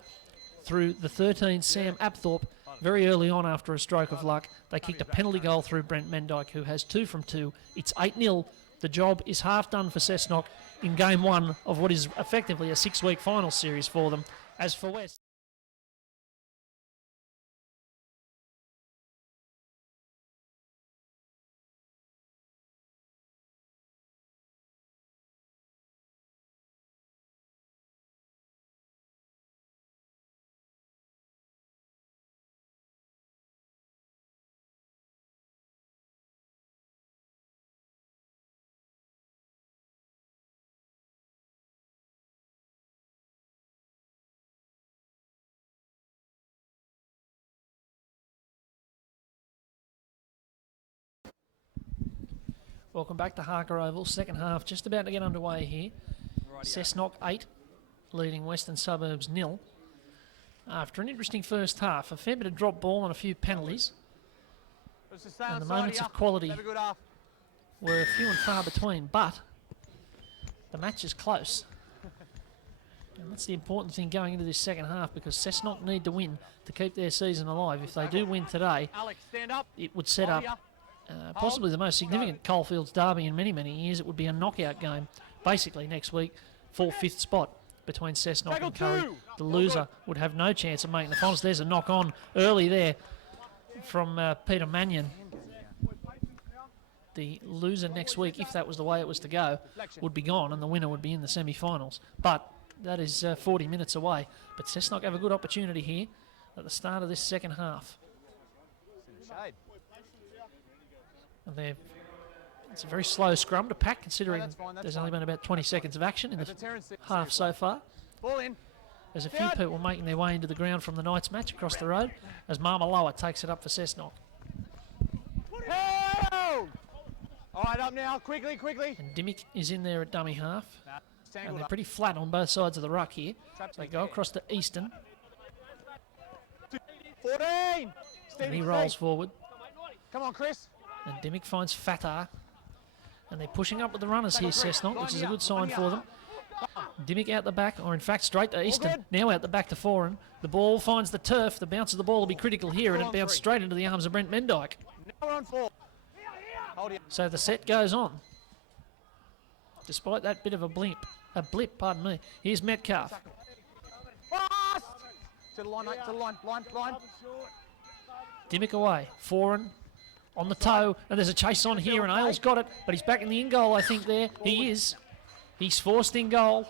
through the 13, Sam Apthorpe, very early on after a stroke of luck. They kicked a penalty goal through Brent Mendyke, who has 2 from 2. It's 8-0. The job is half done for Cessnock in game 1 of what is effectively a 6-week final series for them. As for West, welcome back to Harker Oval. Second half just about to get underway here. Cessnock 8, leading Western Suburbs 0. After an interesting first half, a fair bit of drop ball and a few penalties. And the moments of quality were few and far between, but the match is close. And that's the important thing going into this second half, because Cessnock need to win to keep their season alive. If they do win today, it would set up possibly the most significant Coalfields derby in many, many years. It would be a knockout game, basically, next week for 5th spot between Cessnock and Curry. The loser would have no chance of making the finals. There's a knock-on early there from Peter Mannion. The loser next week, if that was the way it was to go, would be gone, and the winner would be in the semi-finals. But that is 40 minutes away. But Cessnock have a good opportunity here at the start of this second half. And it's a very slow scrum to pack, considering there's only been about 20 seconds of action in the half so far. There's a few people making their way into the ground from the Knights match across the road as Marmaloa takes it up for Cessnock. All right, up now, quickly. And Dimmick is in there at dummy half. And they're pretty flat on both sides of the ruck here. So they go across to Easton. 14! And he rolls forward. Come on, Chris. And Dimmick finds Fatah. And they're pushing up with the runners here, Cessnock, which is a good sign for them. Dimmick out the back, or in fact straight to Easton. Now out the back to Foran. The ball finds the turf. The bounce of the ball will be critical here, and it bounced straight into the arms of Brent Mendyke. Now we're on 4. So the set goes on. Despite that bit of a blip, pardon me. Here's Metcalf. To the line, mate, to the line. Dimmick away. Foran on the toe, and there's a chase on here, and Ailes got it, but he's back in the in goal, I think, there. He is. He's forced in goal.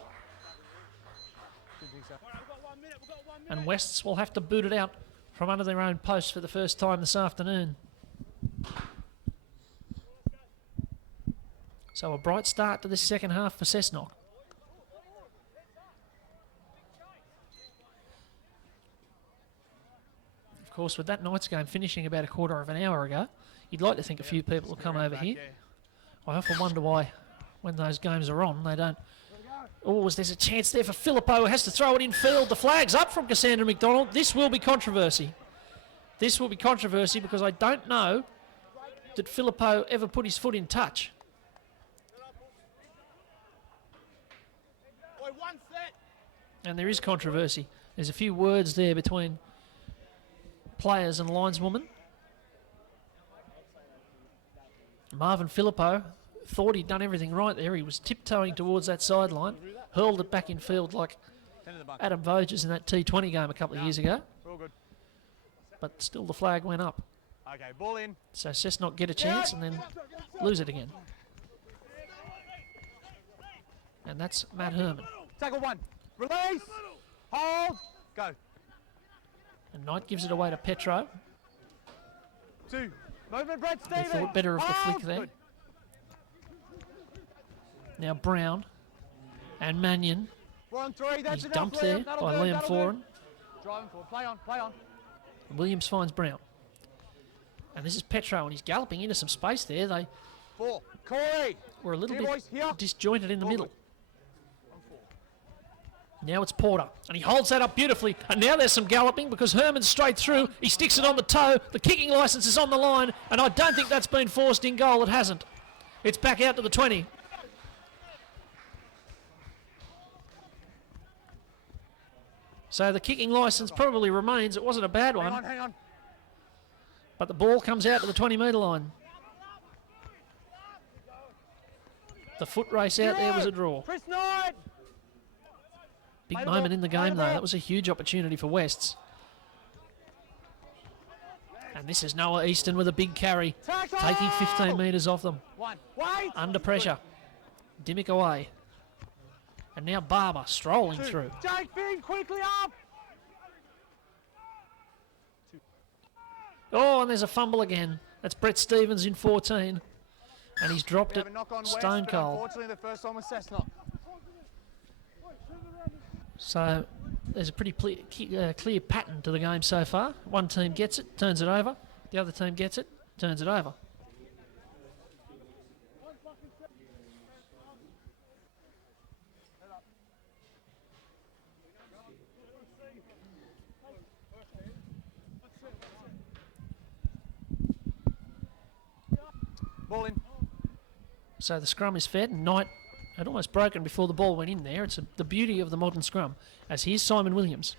And Wests will have to boot it out from under their own post for the first time this afternoon. So a bright start to this second half for Cessnock. Of course, with that night's game finishing about a quarter of an hour ago, you'd like to think a few people will come over here. I often wonder why, when those games are on, they don't. Oh, there's a chance there for Filippo, who has to throw it in field. The flag's up from Cassandra McDonald. This will be controversy. This will be controversy because I don't know that Filippo ever put his foot in touch. And there is controversy. There's a few words there between players and lineswoman. Marvin Filippo thought he'd done everything right there. He was tiptoeing towards that sideline, hurled it back in field like Adam Voges in that T20 game a couple of years ago. But still the flag went up. Okay, ball in. So Cessnock get a chance and then lose it again. And that's Matt Herman. Tackle 1. Release. Hold. Go. And Knight gives it away to Petro. 2. Movement, Brad They Stevens. thought better of the flick there. Good. Now Brown and Mannion. We're on 3. That's He's enough, dumped there Liam. by That'll do, Liam that'll do. Foran. Driving forward. Play on, play on. Williams finds Brown. And this is Petro, and he's galloping into some space there. They 4. Corey. were a little Here, bit boys, here. disjointed in the Forward. middle. Now it's Porter, and he holds that up beautifully. And now there's some galloping because Herman's straight through. He sticks it on the toe. The kicking licence is on the line, and I don't think that's been forced in goal. It hasn't. It's back out to the 20. So the kicking licence probably remains. It wasn't a bad one. Hang on. But the ball comes out to the 20-metre line. The foot race out there was a draw. Chris Knight. Big moment in the game, though. That was a huge opportunity for Wests. And this is Noah Easton with a big carry, taking 15 metres off them. 1. Wait. Under pressure. Dimmick away. And now Barber strolling 2. through. Jake Finn, quickly up. Oh, and there's a fumble again. That's Brett Stevens in 14. And he's dropped We it have a knock on West, stone but cold. unfortunately, the first one was Cessnock. So there's a pretty clear pattern to the game so far. One team gets it, turns it over. The other team gets it, turns it over. Ball in. So the scrum is fed, and Knight had almost broken before the ball went in there. It's the beauty of the modern scrum. As here's Simon Williams.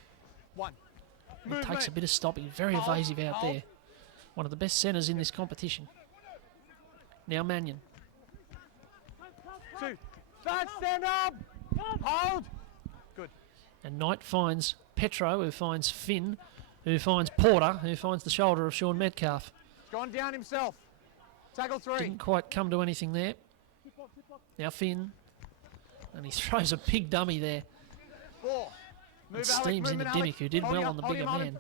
1. It takes a bit of stopping. Very evasive out there. One of the best centres in this competition. Now Mannion. 2. Back, stand up. Hold. Good. And Knight finds Petro, who finds Finn, who finds Porter, who finds the shoulder of Sean Metcalf. He's gone down himself. Tackle 3. Didn't quite come to anything there. Now Finn. And he throws a big dummy there. 4. And steams into Dimmick, who did well on the bigger man.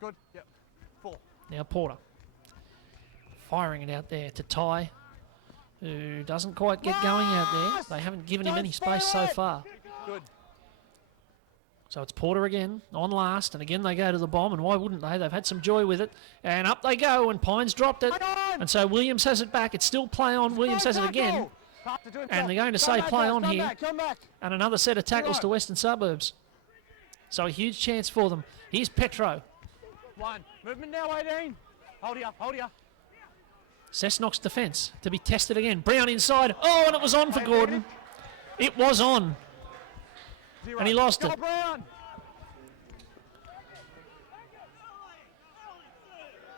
Good. Yep. 4. Now Porter. Firing it out there to Ty, who doesn't quite get going out there. They haven't given him any space so far. Good. So it's Porter again, on last, and again they go to the bomb, and why wouldn't they? They've had some joy with it, and up they go, and Pines dropped it, and so Williams has it back. It's still play on. Williams has it again, and they're going to say play on here, and another set of tackles to Western Suburbs. So a huge chance for them. Here's Petro. 1. Movement now, 18. Hold here. Cessnock's defence to be tested again. Brown inside. Oh, and it was on for Gordon. It was on. Zero. And he lost Go it. Brown.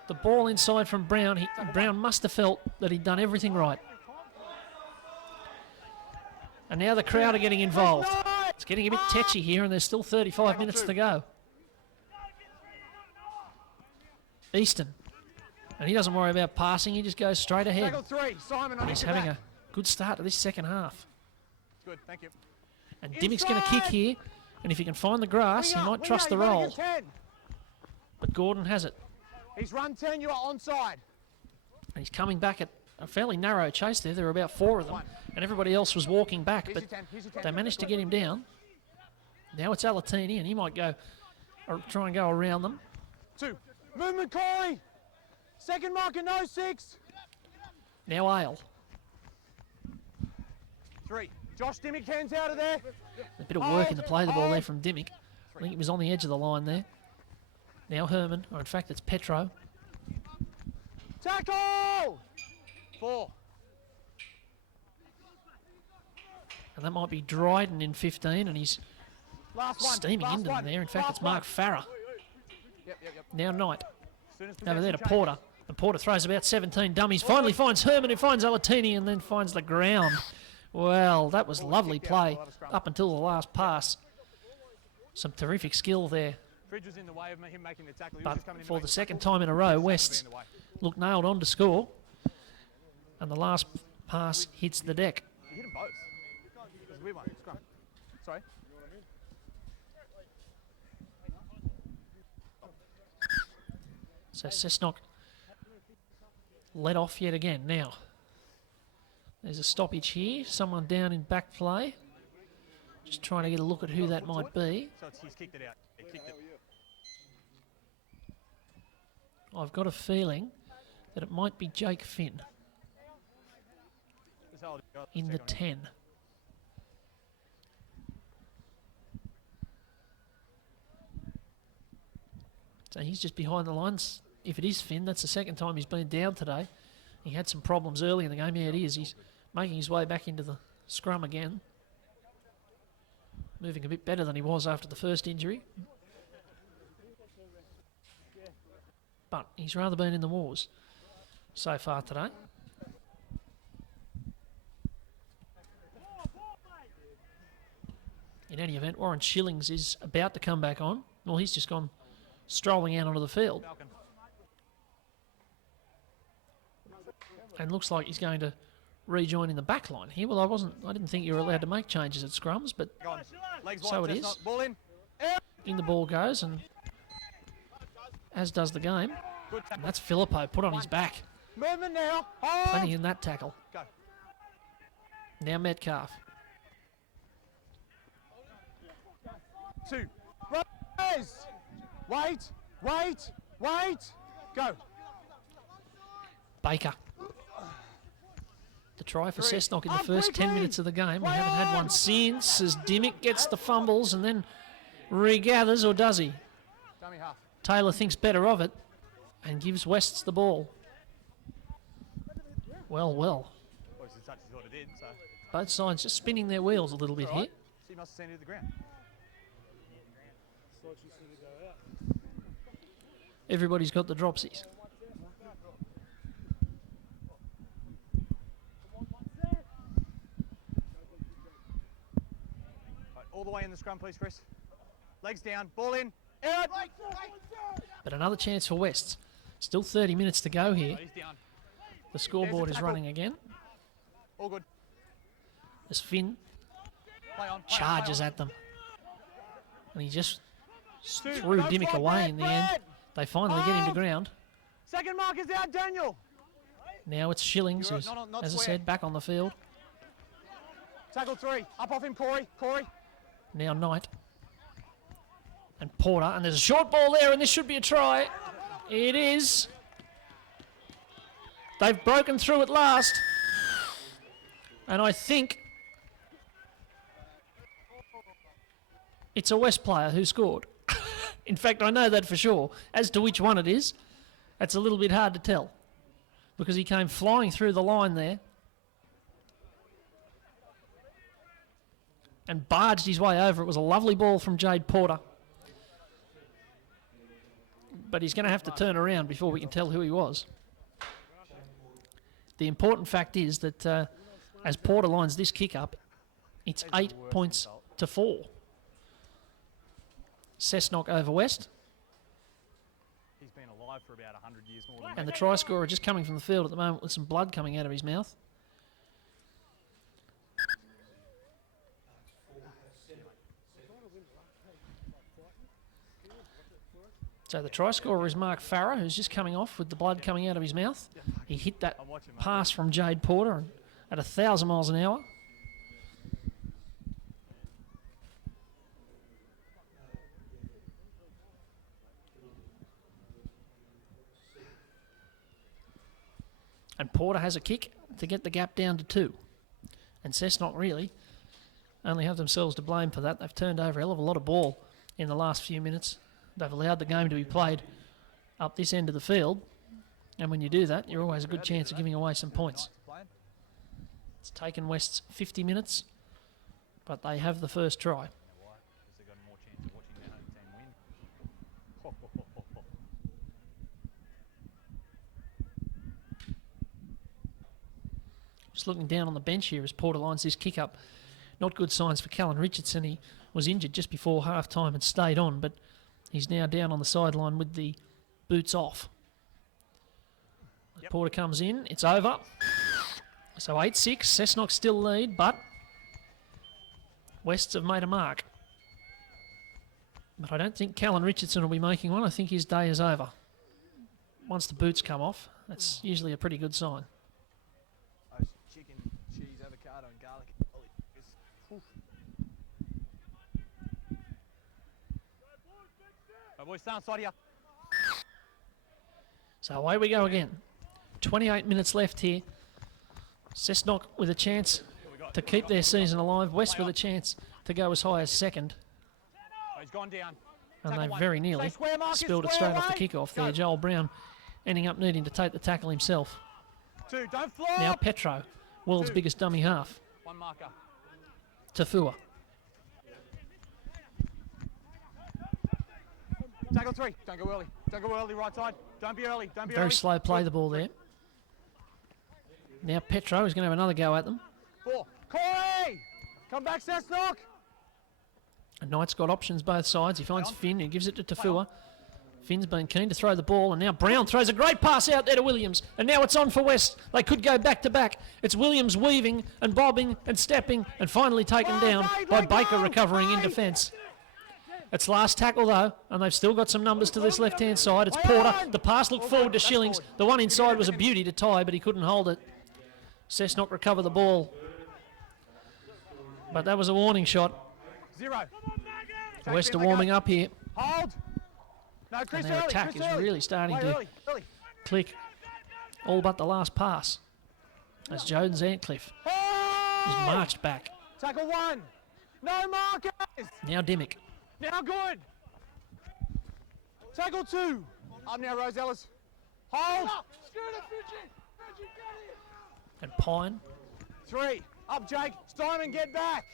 The ball inside from Brown. Brown must have felt that he'd done everything right. And now the crowd are getting involved. It's getting a bit tetchy here, and there's still 35 minutes to go. Easton. And he doesn't worry about passing. He just goes straight ahead. Tackle 3. Simon on He's your having back. a good start to this second half. Good, thank you. And Dimmick's going to kick here. And if he can find the grass, he might trust the roll. But Gordon has it. He's run 10, you are onside. And he's coming back at a fairly narrow chase there. There were about 4 of them. And everybody else was walking back. Here's But your 10, here's your 10. they managed to get him down. Now it's Alatini, and he might go or try and go around them. 2. Movement, Corey. Second marker, no 6. Now Ale. 3. Josh Dimmick, hands out of there. A bit of work in the play the ball there from Dimmick. I think it was on the edge of the line there. Now Herman, or in fact it's Petro. Tackle! 4. And that might be Dryden in 15, and he's Last one. steaming last into them one, there. In fact, last it's Mark one. Farah. Yep. Now Knight. Soon as Over there to possession Porter. And Porter throws about 17 dummies. Finally finds Herman, who finds Alatini, and then finds the ground. Well, that was lovely play up until the last pass. Some terrific skill there. Fridge was in the way of him making the tackle. He was But just coming in to for make the the second tackle. time in a row, He was West in the way. looked nailed on to score. And the last pass hits the deck. He hit them both. It was a weird one. Scrum. Sorry. So Cessnock let off yet again. Now, there's a stoppage here. Someone down in back play. Just trying to get a look at who that might be. So he's kicked it out. He kicked it. I've got a feeling that it might be Jake Finn Just hold it. in the Check on him. 10. So he's just behind the lines. If it is Finn, that's the second time he's been down today. He had some problems early in the game. Yeah, it is. He's making his way back into the scrum again. Moving a bit better than he was after the first injury. But he's rather been in the wars so far today. In any event, Warren Shillings is about to come back on. Well, he's just gone strolling out onto the field. Falcon. And looks like he's going to rejoin in the back line here. Well, I didn't think you were allowed to make changes at scrums, but Go on. Legs So wide. it is. Cessnock. Ball in. in the ball goes, and as does the game. Good And tackle. that's Filippo put on his back. Movement now. Plenty Hold. in that tackle. Go. Now Metcalf. 2. Rise. Wait. Go. Baker. The try for 3. Cessnock in the Up first 10 quickly. minutes of the game. We Play haven't had one on. since, as Dimmick gets the fumbles and then regathers, or does he? Dummy half. Taylor thinks better of it and gives Wests the ball. Well. Obviously, touch is what it did. So Both sides just spinning their wheels a little bit here. he must have sent it to the ground. Everybody's got the dropsies. Right, all the way in the scrum, please, Chris. Legs down. Ball in. Out. But another chance for Wests. Still 30 minutes to go here. Right, he's down. The scoreboard is tackle. running again. All good. As Finn Play on. charges at them. And he just 2. threw No Dimmick fly, away in the end. Brad. They finally get him to Hold. ground. Second mark is out, Daniel. Now it's Shillings, You're who's, not as I square. said, back on the field. Tackle 3. Up off him, Corey. Now Knight. And Porter. And there's a short ball there, and this should be a try. It is. They've broken through at last. And I think it's a West player who scored. In fact, I know that for sure. As to which one it is, that's a little bit hard to tell, because he came flying through the line there. and barged his way over. It was a lovely ball from Jade Porter. But he's going to have to turn around before we can tell who he was. The important fact is that as Porter lines this kick up, it's 8 points to 4. Cessnock over West. He's been alive for about 100 years more than And the try scorer just coming from the field at the moment with some blood coming out of his mouth. So the try scorer is Mark Farah, who's just coming off with the blood coming out of his mouth. He hit that pass from Jade Porter at 1,000 miles an hour. And Porter has a kick to get the gap down to 2. And Cessnock really only have themselves to blame for that. They've turned over a hell of a lot of ball in the last few minutes. They've allowed the game to be played up this end of the field. And when you do that, you're always a good chance of giving away some points. It's taken West's 50 minutes, but they have the first try. Just looking down on the bench here as Porter lines this kick up. Not good signs for Callan Richardson. He was injured just before half-time and stayed on, but he's now down on the sideline with the boots off. Yep. Porter comes in. It's over. So 8-6. Cessnock still lead, but Wests have made a mark. But I don't think Callan Richardson will be making one. I think his day is over. Once the boots come off, that's usually a pretty good sign. Chicken, cheese, avocado and garlic. My boys, stand side here. So away we go again. 28 minutes left here. Cessnock with a chance to keep their season alive. West with a chance to go as high as second. Oh, he's gone down. And they very nearly spilled it straight off the kickoff there. Joel Brown ending up needing to take the tackle himself. Don't flop. Now Petro, world's biggest dummy half. One marker. Tafua. Tackle 3. Don't go early. Don't go early, right side. Don't be early. Don't be early. Very slow play the ball there. Now Petro is going to have another go at them. 4. Corey! Come back, Cessnock! And Knight's got options both sides. He finds Finn, who gives it to Tafua. Finn's been keen to throw the ball, and now Brown throws a great pass out there to Williams. And now it's on for West. They could go back to back. It's Williams weaving and bobbing and stepping and finally taken down by Baker recovering in defence. It's last tackle though, and they've still got some numbers to this left-hand side. It's Porter. The pass looked forward to Shillings. The one inside was a beauty to tie, but he couldn't hold it. Cessnock recover the ball. But that was a warning shot. 0. West are warming up here. Hold. No, Chris, and their attack is really starting to click. All but the last pass. As Jones Antcliffe is marched back. Tackle 1. No markers. Now Dimmick. Now good. Tackle 2. Up now, Rose Ellis. Hold. And Pine. 3. Up, Jake. Steinman, get back.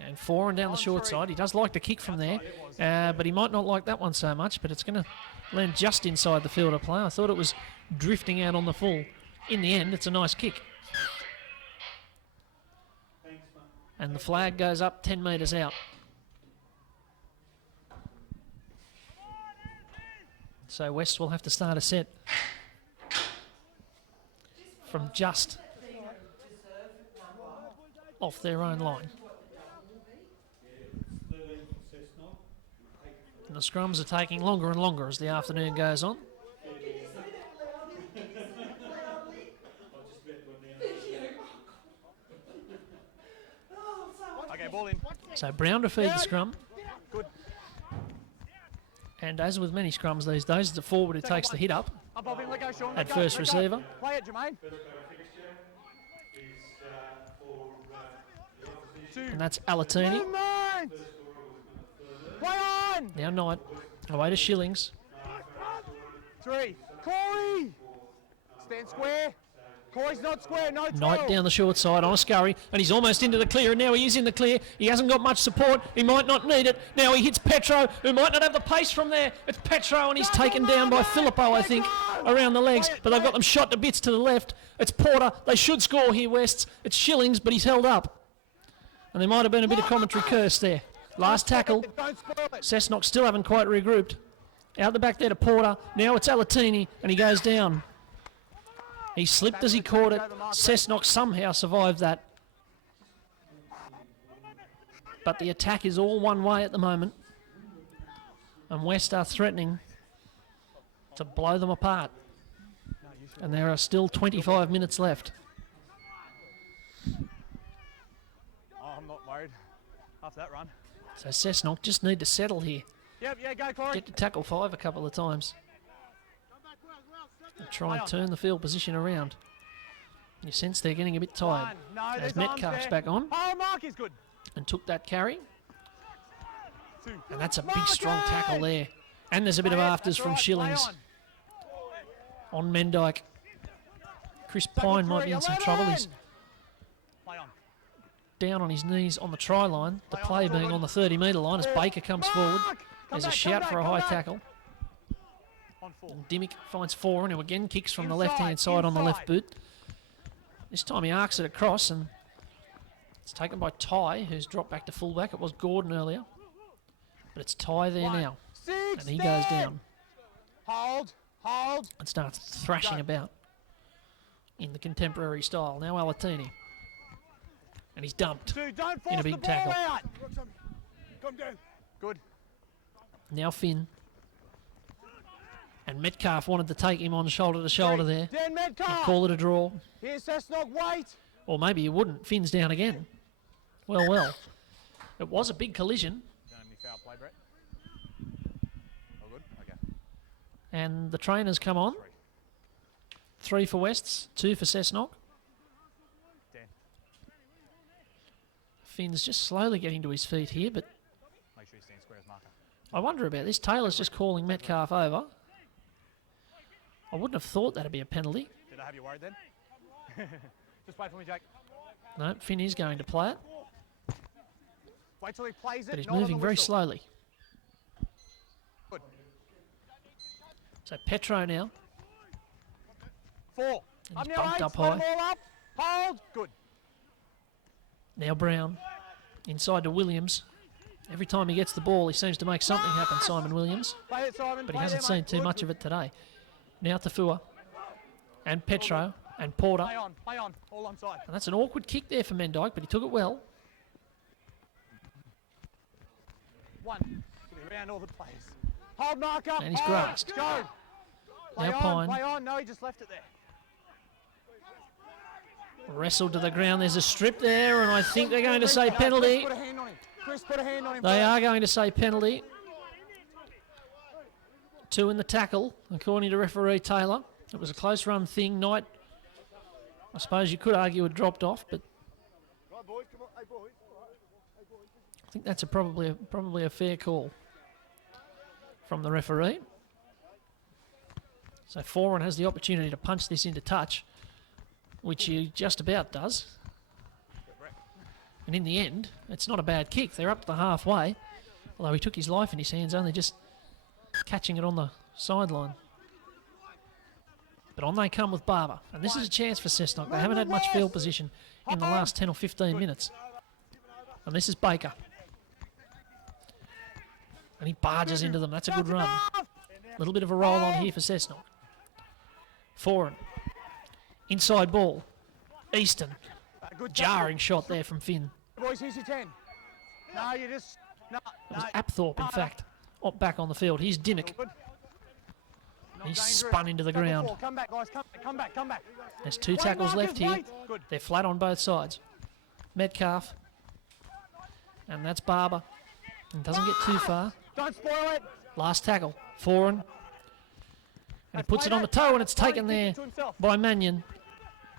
And 4 and down the short side. He does like to kick from there, but he might not like that one so much, but it's going to land just inside the field of play. I thought it was drifting out on the full. In the end, it's a nice kick. And the flag goes up 10 metres out. So West will have to start a set from just off their own line. And the scrums are taking longer and longer as the afternoon goes on. Okay, ball in. So Brown to feed the scrum. Good. And as with many scrums these days, it's the forward who takes the hit up at first receiver. Play it, Jermaine. And that's Alatini. Play on. Now Knight. Away to Shillings. 3. Corey. Stand square. Corey's not square, no Knight down the short side on a scurry, and he's almost into the clear, and now he is in the clear. He hasn't got much support. He might not need it. Now he hits Petro, who might not have the pace from there. It's Petro, and he's taken down by Filippo, I think, around the legs, but they've got them shot to bits to the left. It's Porter. They should score here, Wests. It's Shillings, but he's held up. And there might have been a bit of commentary curse there. Last tackle. Cessnock still haven't quite regrouped. Out the back there to Porter. Now it's Alatini, and he goes down. He slipped as he caught it. Cessnock somehow survived that. But the attack is all one way at the moment. And West are threatening to blow them apart. And there are still 25 minutes left. Oh, I'm not worried after that run. So Cessnock just need to settle here. Yep, yeah, go Corey. Get to tackle 5 a couple of times. And try and turn the field position around. You sense they're getting a bit tired. No, As Metcalf's back on. Oh, Mark is good. And took that carry. 2. And that's a big strong tackle there. And there's a bit of afters from Shillings on Mendyke. Chris Pine might be in some trouble. He's down on his knees on the try line. The play being on the 30-metre line as Baker comes forward. There's a shout for a high tackle. And Dimmick finds Foran, who again kicks from the left-hand side on the left boot. This time he arcs it across, and it's taken by Ty, who's dropped back to fullback. It was Gordon earlier. But it's Ty there now. And he goes down. Hold. And starts thrashing about in the contemporary style. Now Alatini. And he's dumped in a big tackle. Come down. Good. Now Finn. And Metcalf wanted to take him on shoulder to shoulder there. Dan Metcalf. And call it a draw. Here's Cessnock, wait. Or maybe he wouldn't. Finn's down again. Well. It was a big collision. Any foul play, Brett? All good? Okay. And the trainers come on. 3 for Wests, 2 for Cessnock. Dan. Finn's just slowly getting to his feet here, but Make sure you stand square as marker. I wonder about this. Taylor's just calling Metcalf over. I wouldn't have thought that'd be a penalty. Did I have you worried then? Just wait for me, Jake. No, Finn is going to play it, Wait till he plays it. but he's not on moving the very whistle. slowly. Good. So Petro now. 4. And Up he's now, bumped 8. up Slow high. ball up. Hold. Good. Now Brown. Inside to Williams. Every time he gets the ball, he seems to make something happen, Simon Williams. Play it, Simon. But he Play hasn't there, seen mate. too Good. much of it today. Now Tafua. And Petro. And Porter. Play on. All on side. And that's an awkward kick there for Mendyke, but he took it well. 1. Get around all the players. Hold mark up. And he's Hold. grasped. Go. Play Now on. Pine. Play on. No, he just left it there. Wrestled to the ground. There's a strip there, and I think they're going to say penalty. Chris, put a hand on him. Chris, put a hand on him. They are going to say penalty. 2 in the tackle, according to referee Taylor. It was a close run thing. Knight, I suppose you could argue, had dropped off, but I think that's probably a fair call from the referee. So Foran has the opportunity to punch this into touch, which he just about does. And in the end, it's not a bad kick. They're up to the halfway, although he took his life in his hands, only just catching it on the sideline. But on they come with Barber. And this is a chance for Cessnock. They haven't had much field position in the last 10 or 15 minutes. And this is Baker. And he barges into them. That's a good run. A little bit of a roll on here for Cessnock. Foran. Inside ball. Easton. Jarring shot there from Finn. Boys, here's your 10. No, you just... No, It was Apthorpe, in fact, back on the field. Here's Dimmick. He's spun into the ground. Come back, guys. Come back. There's 2 tackles left here. Good. They're flat on both sides. Metcalf. And that's Barber. And doesn't get too far. Don't spoil it. Last tackle. Foran. And he puts it on the toe, and it's taken there by Mannion.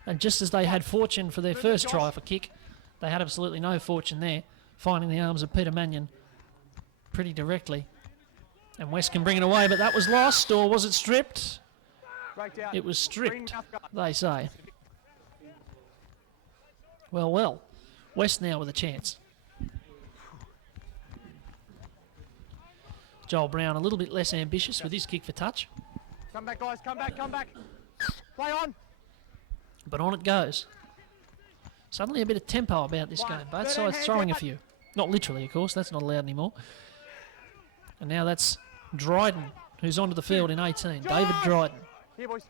And just as they had fortune for their first try for kick, they had absolutely no fortune there, finding the arms of Peter Mannion pretty directly. And West can bring it away, but that was lost, or was it stripped? It was stripped, they say. Well, well. West now with a chance. Joel Brown a little bit less ambitious with his kick for touch. Come back, guys. Come back, come back. Play on. But on it goes. Suddenly a bit of tempo about this game. Both sides throwing a few. Not literally, of course. That's not allowed anymore. And now that's Dryden, who's onto the field in 18. David Dryden. Here, boys.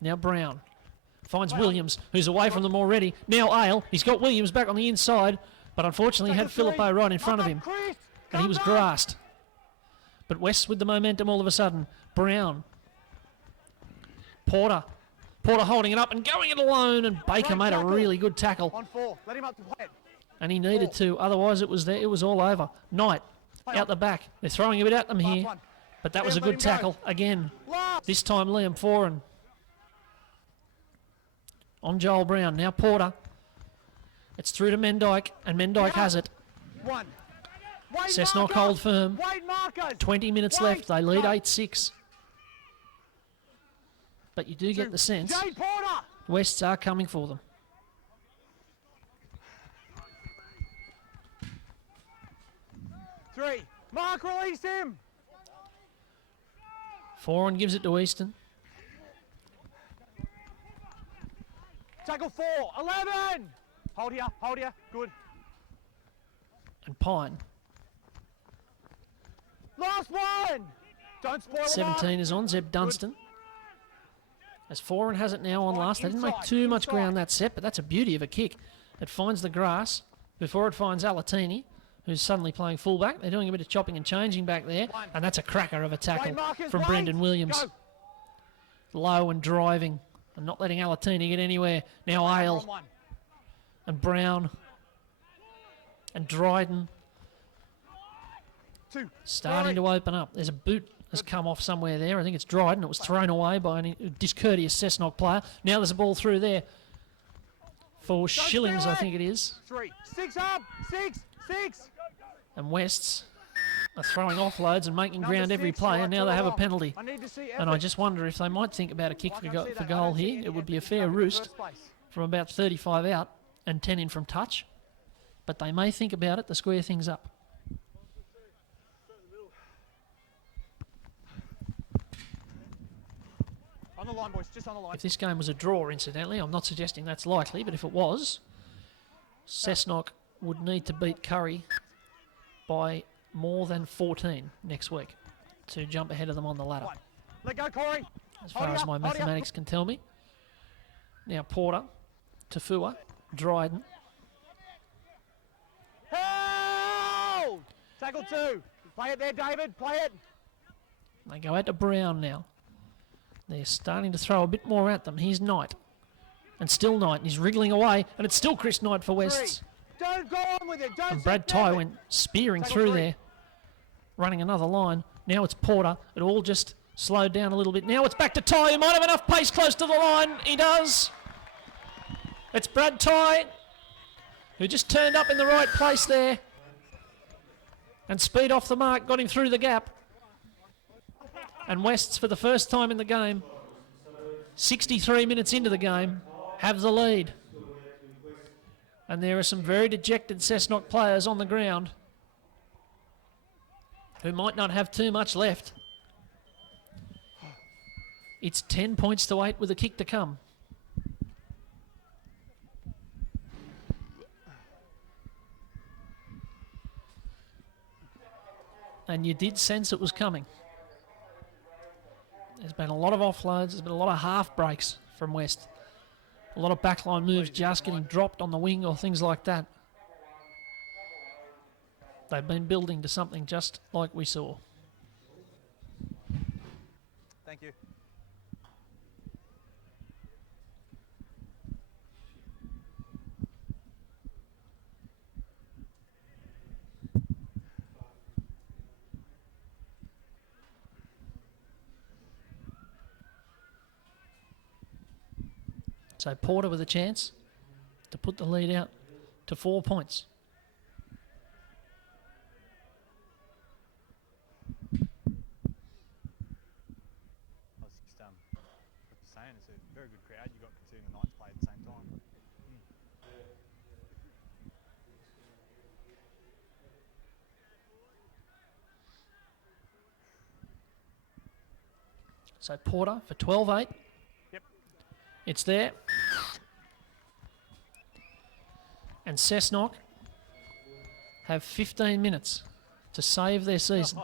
Now Brown finds Williams, who's away from them already. Now Ale. He's got Williams back on the inside, but unfortunately had Philippou right in front of him. And he was grassed. But West with the momentum all of a sudden. Brown. Porter holding it up and going it alone, and Baker made a really good tackle. On 4. Let him up to play it. And he needed to, otherwise it was there. It was all over. Knight out the back. They're throwing a bit at them here, but that was a good tackle again. This time Liam Foran on Joel Brown. Now Porter. It's through to Mendyke, and Mendyke has it. Cessnock hold firm. 20 minutes left. They lead 8-6. But you do get the sense Wests are coming for them. Three. Mark, release him. Foran gives it to Easton. Tackle 4. 11. Hold here. Hold here. Good. And Pine. Last one. Don't spoil 17 is on Zeb Dunstan. As Foran has it now on last. They didn't make too much ground that set, but that's a beauty of a kick. It finds the grass before it finds Alatini, who's suddenly playing fullback. They're doing a bit of chopping and changing back there, and that's a cracker of a tackle from Brendan Williams. Low and driving and not letting Alatini get anywhere. Now Ale and Brown and Dryden starting to open up. There's a boot has come off somewhere there. I think it's Dryden. It was thrown away by a discourteous Cessnock player. Now there's a ball through there for Shillings, I think it is. 3. 6 up. 6. 6. And Wests are throwing offloads and making ground every play, and now they have a penalty. And I just wonder if they might think about a kick for goal here. It would be a fair roost from about 35 out and 10 in from touch. But they may think about it to square things up. On the line, boys, just on the line. If this game was a draw, incidentally, I'm not suggesting that's likely, but if it was, Cessnock would need to beat Curry by more than 14 next week to jump ahead of them on the ladder. Let go, Corey. As far as my mathematics can tell me. Now Porter, Tafua, Dryden. Hold! Tackle 2. Play it there, David. Play it. They go out to Brown now. They're starting to throw a bit more at them. Here's Knight. And still Knight. And he's wriggling away. And it's still Chris Knight for Wests. Don't go on with it. Don't. And Brad Ty went spearing through there. Running another line. Now it's Porter. It all just slowed down a little bit. Now it's back to Ty, who might have enough pace close to the line. He does. It's Brad Ty, who just turned up in the right place there. And speed off the mark. Got him through the gap. And Wests, for the first time in the game, 63 minutes into the game, have the lead. And there are some very dejected Cessnock players on the ground who might not have too much left. It's 10 points to 8 with a kick to come. And you did sense it was coming. There's been a lot of offloads. There's been a lot of half breaks from West. A lot of backline moves just getting dropped on the wing or things like that. They've been building to something just like we saw. Thank you. So Porter with a chance to put the lead out to 4 points. I was just saying it's a very good crowd you got considering the Knights play at the same time. So Porter for 12-8. Yep. It's there. And Cessnock have 15 minutes to save their season.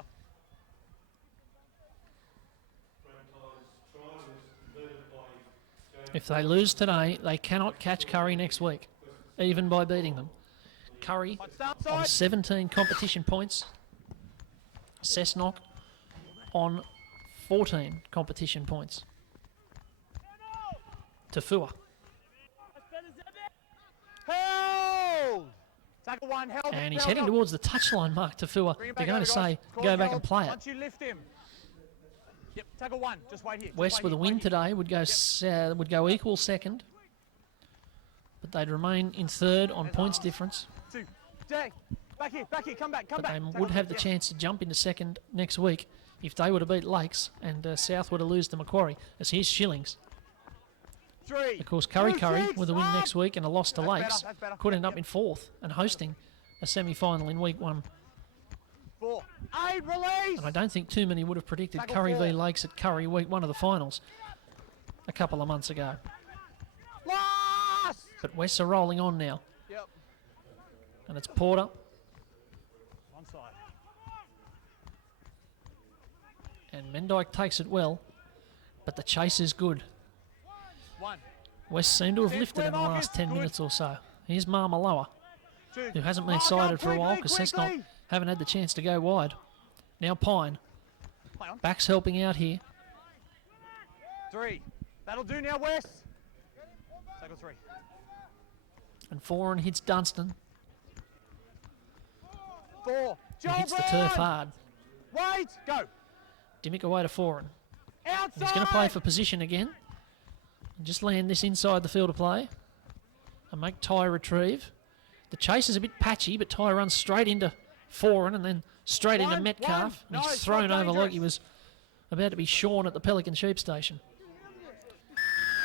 If they lose today, they cannot catch Curry next week, even by beating them. Curry on 17 competition points. Cessnock on 14 competition points. Tafua. Held! Tackle one, held. And he's heading towards the touchline mark, Tafua. They're going to say, go back and play it. Once you lift him. Yep, tackle one. Just wait here. West with a win today would go equal second, but they'd remain in third on points difference. Two. Jack, back here, come back. But they would have the chance to jump into second next week if they were to beat Lakes and South were to lose to Macquarie, as here's Shillings. Three. Of course, Curry with a win next week and a loss to Lakes could end up in fourth and hosting a semi-final in week 1. 4. 8, release! And I don't think too many would have predicted Curry v Lakes at Curry week 1 of the finals a couple of months ago. Last! But Wests are rolling on now. Yep. And it's Porter. One side. And Mendyke takes it well, but the chase is good. One. West seem to have lifted in the last 10 minutes or so. Here's Marmaloa, who hasn't been sided for a while because Cessnock haven't had the chance to go wide. Now Pine. Back's helping out here. 3. That'll do now, West. Tackle 3. And Foran hits Dunstan. 4. He hits the turf hard. Wait, go. Dimmick away to Foran. Outside. And he's going to play for position again. And just land this inside the field of play. And make Ty retrieve. The chase is a bit patchy, but Ty runs straight into Foran and then straight into Metcalf. And he's thrown over like he was about to be shorn at the Pelican Sheep Station.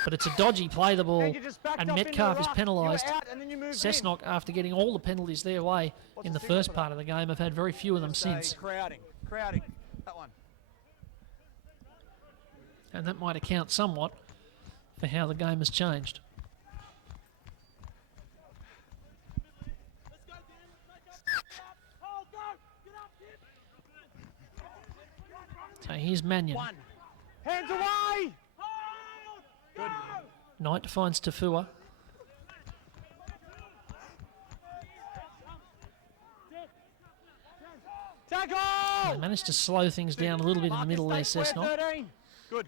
But it's a dodgy play, the ball, and Metcalf is penalised. Cessnock, after getting all the penalties their way in the first part of the game, have had very few of them since. Crowding, that one. And that might account somewhat for how the game has changed. So here's Mannion. Hands away! Good. Knight finds Tafua. Tackle! They managed to slow things down a little bit in the middle there, Cessnock. Good.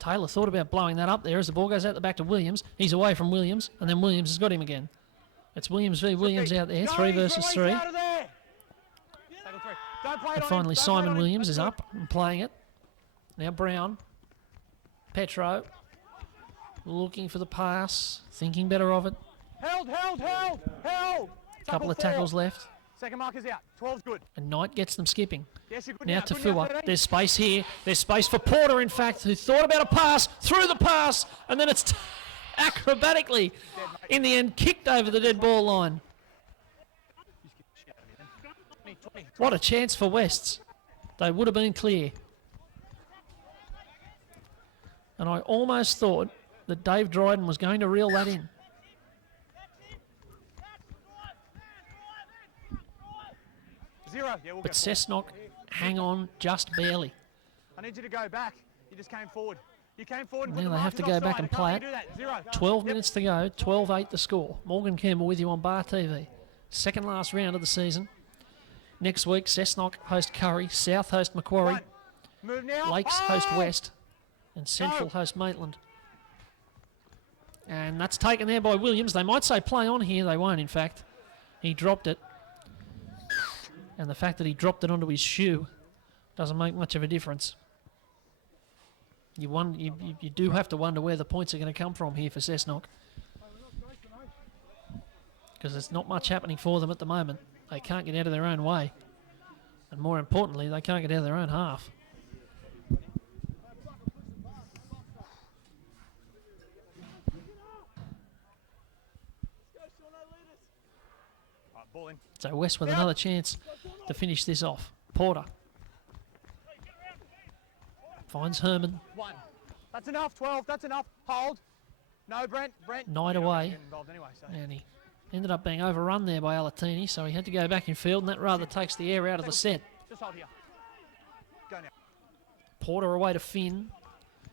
Taylor thought about blowing that up there as the ball goes out the back to Williams. He's away from Williams, and then Williams has got him again. It's Williams v Williams out there, 3 versus 3. And finally Simon Williams is up and playing it. Now Brown. Petro. Looking for the pass, thinking better of it. Held! Couple of tackles left. Second marker's out. 12's good. And Knight gets them skipping. Yes, you're good Now now, Tafua. There's space here. There's space for Porter, in fact, who thought about a pass, threw the pass, and then it's acrobatically, in the end, kicked over the dead ball line. What a chance for Wests. They would have been clear. And I almost thought that Dave Dryden was going to reel that in. But Cessnock hang on just barely. I need you to go back. You just came forward. You came forward. Now they have to go back and play it. 12 minutes to go. 12-8 the score. Morgan Campbell with you on Bar TV. Second last round of the season. Next week, Cessnock host Curry. South host Macquarie. Move now. Lakes host West. And Central host Maitland. And that's taken there by Williams. They might say play on here. They won't, in fact. He dropped it. And the fact that he dropped it onto his shoe doesn't make much of a difference. You do have to wonder where the points are going to come from here for Cessnock. Because there's not much happening for them at the moment. They can't get out of their own way. And more importantly, they can't get out of their own half. So West with another chance to finish this off. Porter. Finds Herman. 1. That's enough. 12. That's enough. Hold. No, Brent. Knight You're not away. getting involved anyway, so. And he ended up being overrun there by Alatini, so he had to go back in field, and that rather takes the air out of the set. Just hold here. Go now. Porter away to Finn,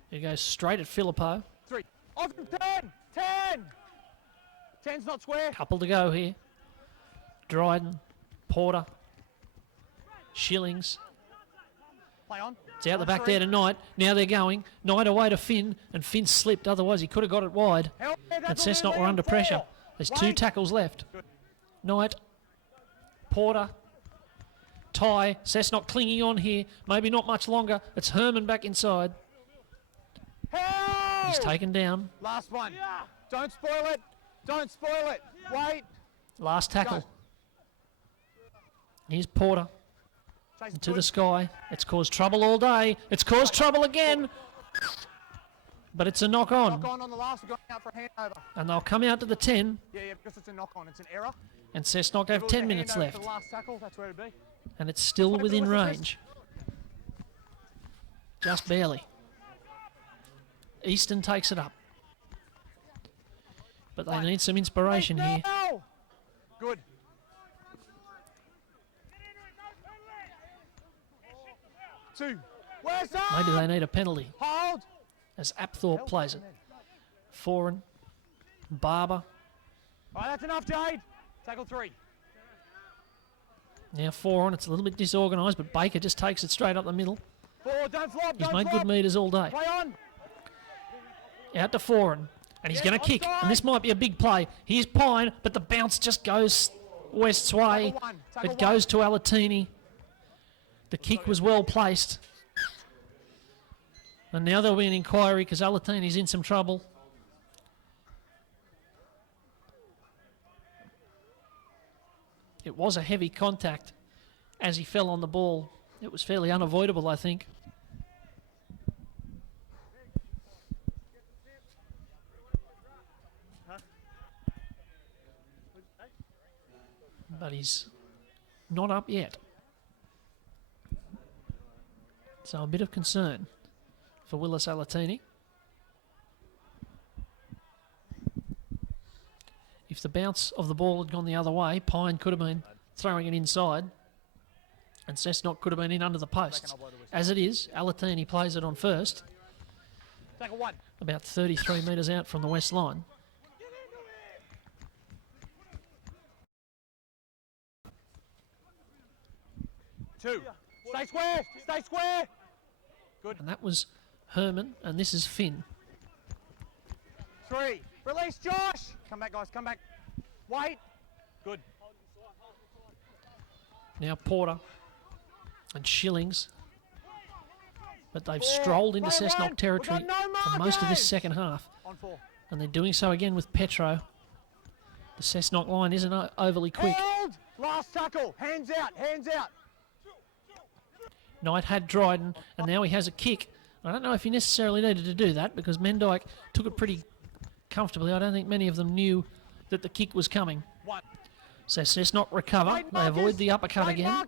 who goes straight at Filippo. 3. Off him. 10. 10. 10's not square. Couple to go here. Dryden, Porter, Shillings. Play on. It's out the back there to Knight. Now they're going. Knight away to Finn, and Finn slipped. Otherwise, he could have got it wide. And Cessnock were under pressure. There's 2 tackles left. Knight, Porter, Ty, Cessnock clinging on here. Maybe not much longer. It's Herman back inside. He's taken down. Last one. Don't spoil it. Don't spoil it. Wait. Last tackle. Here's Porter. Into the sky. It's caused trouble all day. It's caused trouble again. But it's a knock on. Knock on the last. We're going out for a handover. And they'll come out to the 10. Yeah, because it's a knock on. It's an error. And Cessnock have 10 minutes left. The last tackle, that's where it'd be. And it's still within range. Just barely. Easton takes it up. But they need some inspiration here. Good. Two. Where's that? Maybe they need a penalty Hold. as Apthorpe plays it. Foran, Barber. All right, that's enough, Jade. Tackle 3. Now 4 on. It's a little bit disorganised, but Baker just takes it straight up the middle. 4, don't flop, He's made good meters all day. Play on. Out to Foran. And he's going to kick. And this might be a big play. Here's Pine, but the bounce just goes West's way. It goes to Alatini. The kick was well placed. And now there'll be an inquiry because Alatini's in some trouble. It was a heavy contact as he fell on the ball. It was fairly unavoidable, I think. But he's not up yet. So a bit of concern for Willis Alatini. If the bounce of the ball had gone the other way, Pine could have been throwing it inside and Cessnock could have been in under the posts. As it is, Alatini plays it on first, about 33 metres out from the west line. Two. Stay square. Stay square. Good. And that was Herman, and this is Finn. 3. Release Josh. Come back, guys. Come back. Wait. Good. Now Porter and Shillings. But they've strolled into Cessnock territory for most of this second half. On 4. And they're doing so again with Petro. The Cessnock line isn't overly quick. Hold. Last tackle. Hands out. Hands out. Knight had Dryden, and now he has a kick. I don't know if he necessarily needed to do that because Mendyke took it pretty comfortably. I don't think many of them knew that the kick was coming. 1. So Cessnock recover. They avoid the uppercut again.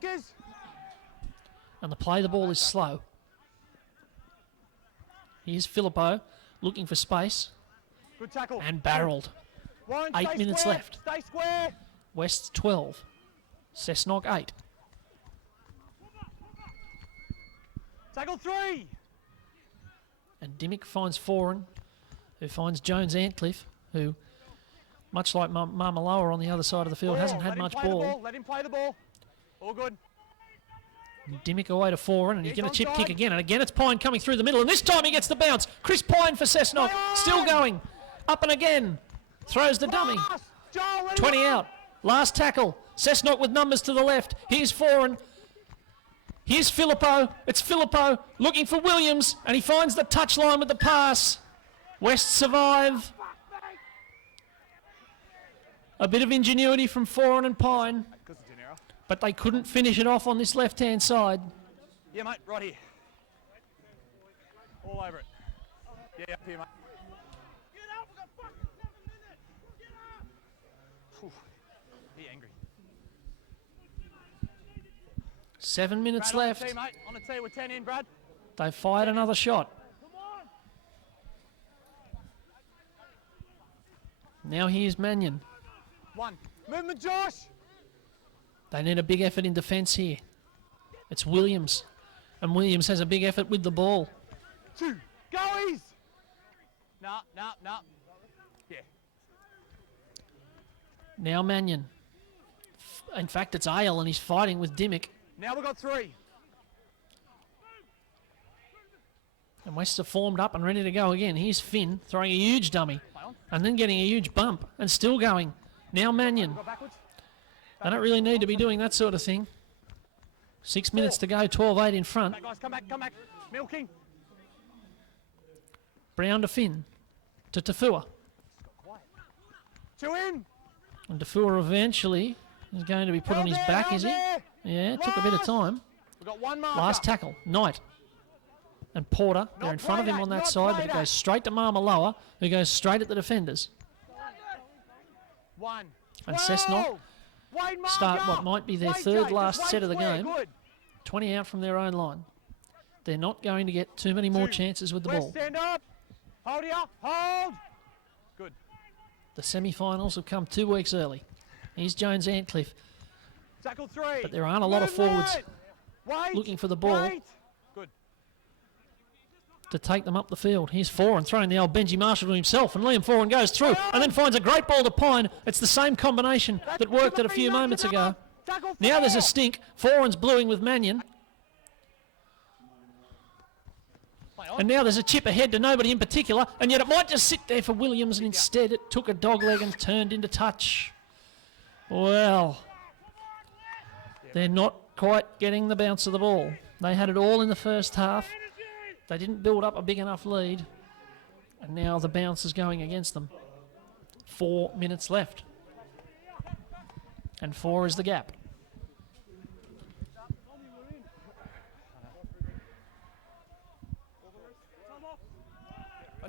And the play of the ball is slow. Here's Filippo looking for space. Good tackle. And barreled. 8 minutes left. Stay square. West's 12. Cessnock 8. Tackle 3. And Dimmick finds Foran, who finds Jones Antcliffe, who, much like Marmaloa on the other side of the field, hasn't had much ball. Let him play the ball. All good. Dimmick away to Foran, and he's going to chip kick again. And again, it's Pine coming through the middle, and this time he gets the bounce. Chris Pine for Cessnock, still going. Up and again. Throws the dummy. 20 out. Last tackle. Cessnock with numbers to the left. Here's Foran. Here's Filippo. It's Filippo looking for Williams, and he finds the touchline with the pass. West survive. A bit of ingenuity from Foran and Pine, but they couldn't finish it off on this left-hand side. Yeah, mate, right here. All over it. Yeah, up here, mate. Get up, we've got fucking 7 minutes. Get up. He angry. 7 minutes Brad, left. On the tee, mate. On the tee with 10 in, Brad. They've fired another shot. Now here's Mannion. One. Movement, Josh. They need a big effort in defence here. It's Williams. And Williams has a big effort with the ball. 2. Goies. No. Yeah. Now Mannion. In fact, it's Ale and he's fighting with Dimmick. Now we've got 3. And Wests are formed up and ready to go again. Here's Finn throwing a huge dummy and then getting a huge bump and still going. Now Mannion. They don't really need to be doing that sort of thing. 6 minutes to go, 12-8 in front. Back, guys, come back. Milking. Brown to Finn. To Tafua. 2 in. And Tafua eventually is going to be put on his back, is he? Yeah, it took a bit of time. We've got 1 marker. Last tackle, Knight. And Porter, they're in front of him on that side, but it goes straight to Marmaloa, who goes straight at the defenders. 1. And Cessnock start what might be their third last set of the game. 20 out from their own line. They're not going to get too many more chances with the ball. Stand up. Hold it up. Hold. Good. The semi-finals have come 2 weeks early. Here's Jones Antcliffe. Tackle 3. But there aren't a lot of forwards looking for the ball Good. to take them up the field. Here's Foran throwing the old Benji Marshall to himself, and Liam Foran goes through and then finds a great ball to Pine. It's the same combination that worked at a few moments ago. Now there's a stink. Foran's bluing with Mannion. And now there's a chip ahead to nobody in particular, and yet it might just sit there for Williams, and instead it took a dog leg and turned into touch. Well, they're not quite getting the bounce of the ball. They had it all in the first half. They didn't build up a big enough lead, and now the bounce is going against them. 4 minutes left. And 4 is the gap.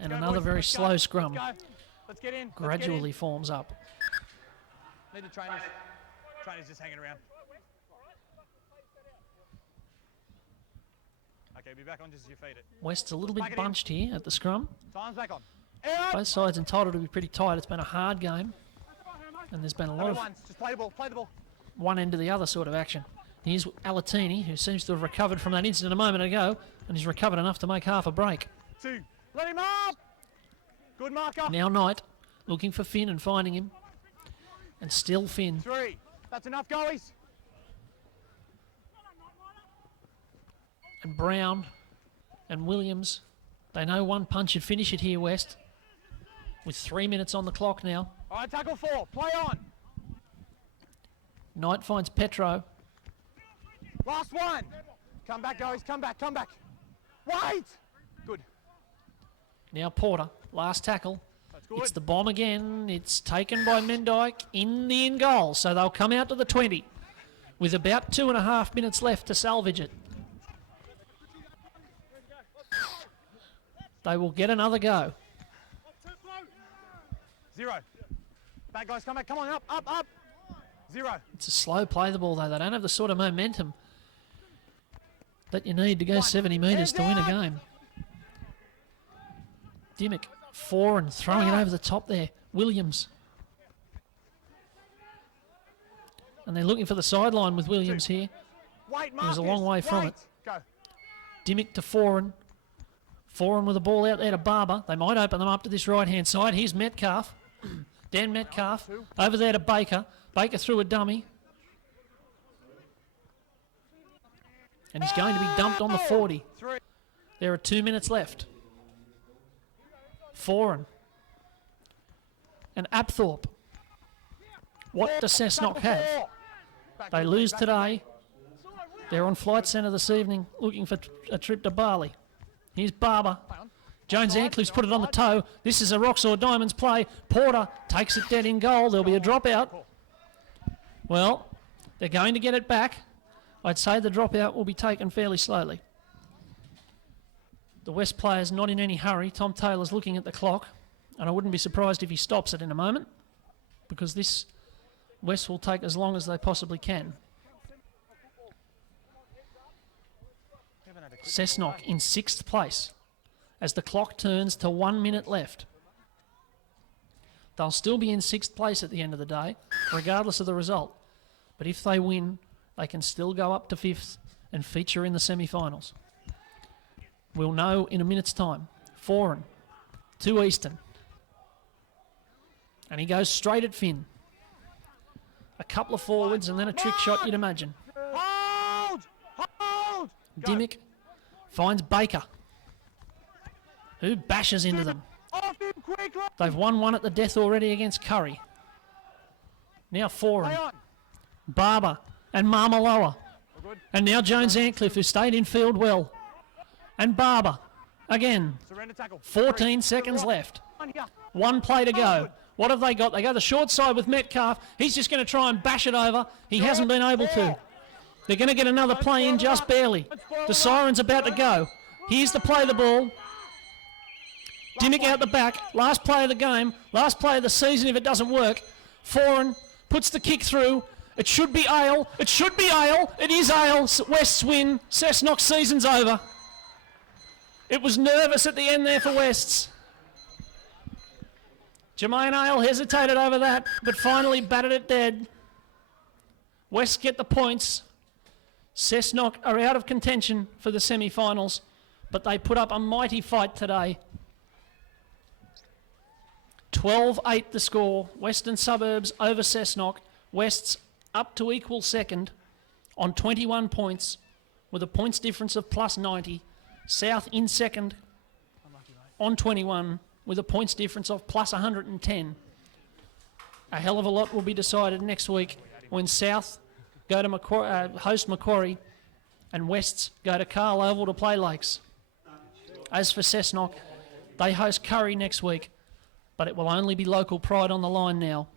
And another very slow scrum gradually forms up. Need the trainers. Trainers just hanging around. Okay, be back on just as you feed it. West's a little bit bunched here at the scrum. Time's back on. Both sides entitled to be pretty tight. It's been a hard game. And there's been a lot of just play the ball, one end to the other sort of action. Here's Alatini, who seems to have recovered from that incident a moment ago, and he's recovered enough to make half a break. 2. Let him up! Good marker. Now Knight, looking for Finn and finding him. And still Finn. 3. That's enough, goalies. And Brown and Williams. They know one punch should finish it here, West. With 3 minutes on the clock now. All right, tackle 4. Play on. Knight finds Petro. Last one. Come back, guys. Come back. Wait. Good. Now Porter. Last tackle. That's good. It's the bomb again. It's taken by Mendyke in the in goal. So they'll come out to the 20 with about 2.5 minutes left to salvage it. They will get another go. 0. Back, guys. Come back. Come on. Up. 0. It's a slow play the ball, though. They don't have the sort of momentum that you need to go 70 metres to win a game. Dimmick, Foran throwing it over the top there. Williams. And they're looking for the sideline with Williams here. He was a long way from it. Go. Dimmick to Foran. Foran with the ball out there to Barber. They might open them up to this right-hand side. Here's Metcalf. Dan Metcalf over there to Baker. Baker threw a dummy. And he's going to be dumped on the 40. There are 2 minutes left. Foran. And Apthorpe. What does Cessnock have? They lose today. They're on Flight Centre this evening looking for a trip to Bali. Here's Barber. Jones Antcliffe's put it on the toe. This is a Rocks or Diamonds play. Porter takes it dead in goal. There'll be a dropout. Well, they're going to get it back. I'd say the dropout will be taken fairly slowly. The West player's not in any hurry. Tom Taylor's looking at the clock, and I wouldn't be surprised if he stops it in a moment, because this West will take as long as they possibly can. We haven't had a Cessnock in 6th place as the clock turns to 1 minute left. They'll still be in 6th place at the end of the day, regardless of the result. But if they win, they can still go up to 5th and feature in the semi-finals. We'll know in a minute's time. Foran to Easton. And he goes straight at Finn. A couple of forwards and then a trick shot, you'd imagine. Hold! Hold! Dimmick finds Baker, who bashes into them. Off him quickly! They've won one at the death already against Curry. Now Foran, Barber and Marmaloa. And now Jones Antcliffe, who stayed in field well. And Barber again. 14 seconds left. 1 play to go. What have they got? They go the short side with Metcalf. He's just going to try and bash it over. He hasn't been able to. They're going to get another play in just barely. The siren's about to go. Here's the play of the ball. Dimmick out the back. Last play of the game. Last play of the season if it doesn't work. Foran puts the kick through. It should be Ale. It should be Ale. It is Ale. West's win. Cessnock's season's over. It was nervous at the end there for Wests. Jermaine Ale hesitated over that, but finally batted it dead. Wests get the points. Cessnock are out of contention for the semi-finals, but they put up a mighty fight today. 12-8 the score. Western Suburbs over Cessnock. Wests up to equal second on 21 points with a points difference of plus 90. South in second on 21 with a points difference of plus 110. A hell of a lot will be decided next week when South go to host Macquarie and Wests go to Carl Oval to play Lakes. As for Cessnock, they host Curry next week, but it will only be local pride on the line now.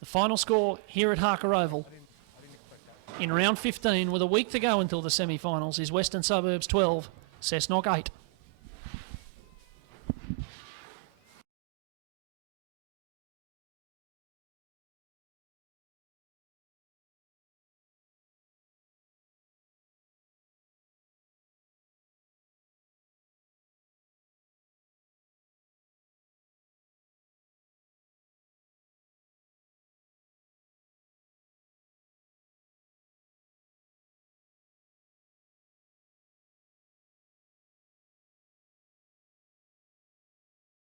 The final score here at Harker Oval in round 15 with a week to go until the semi-finals is Western Suburbs 12, Cessnock 8.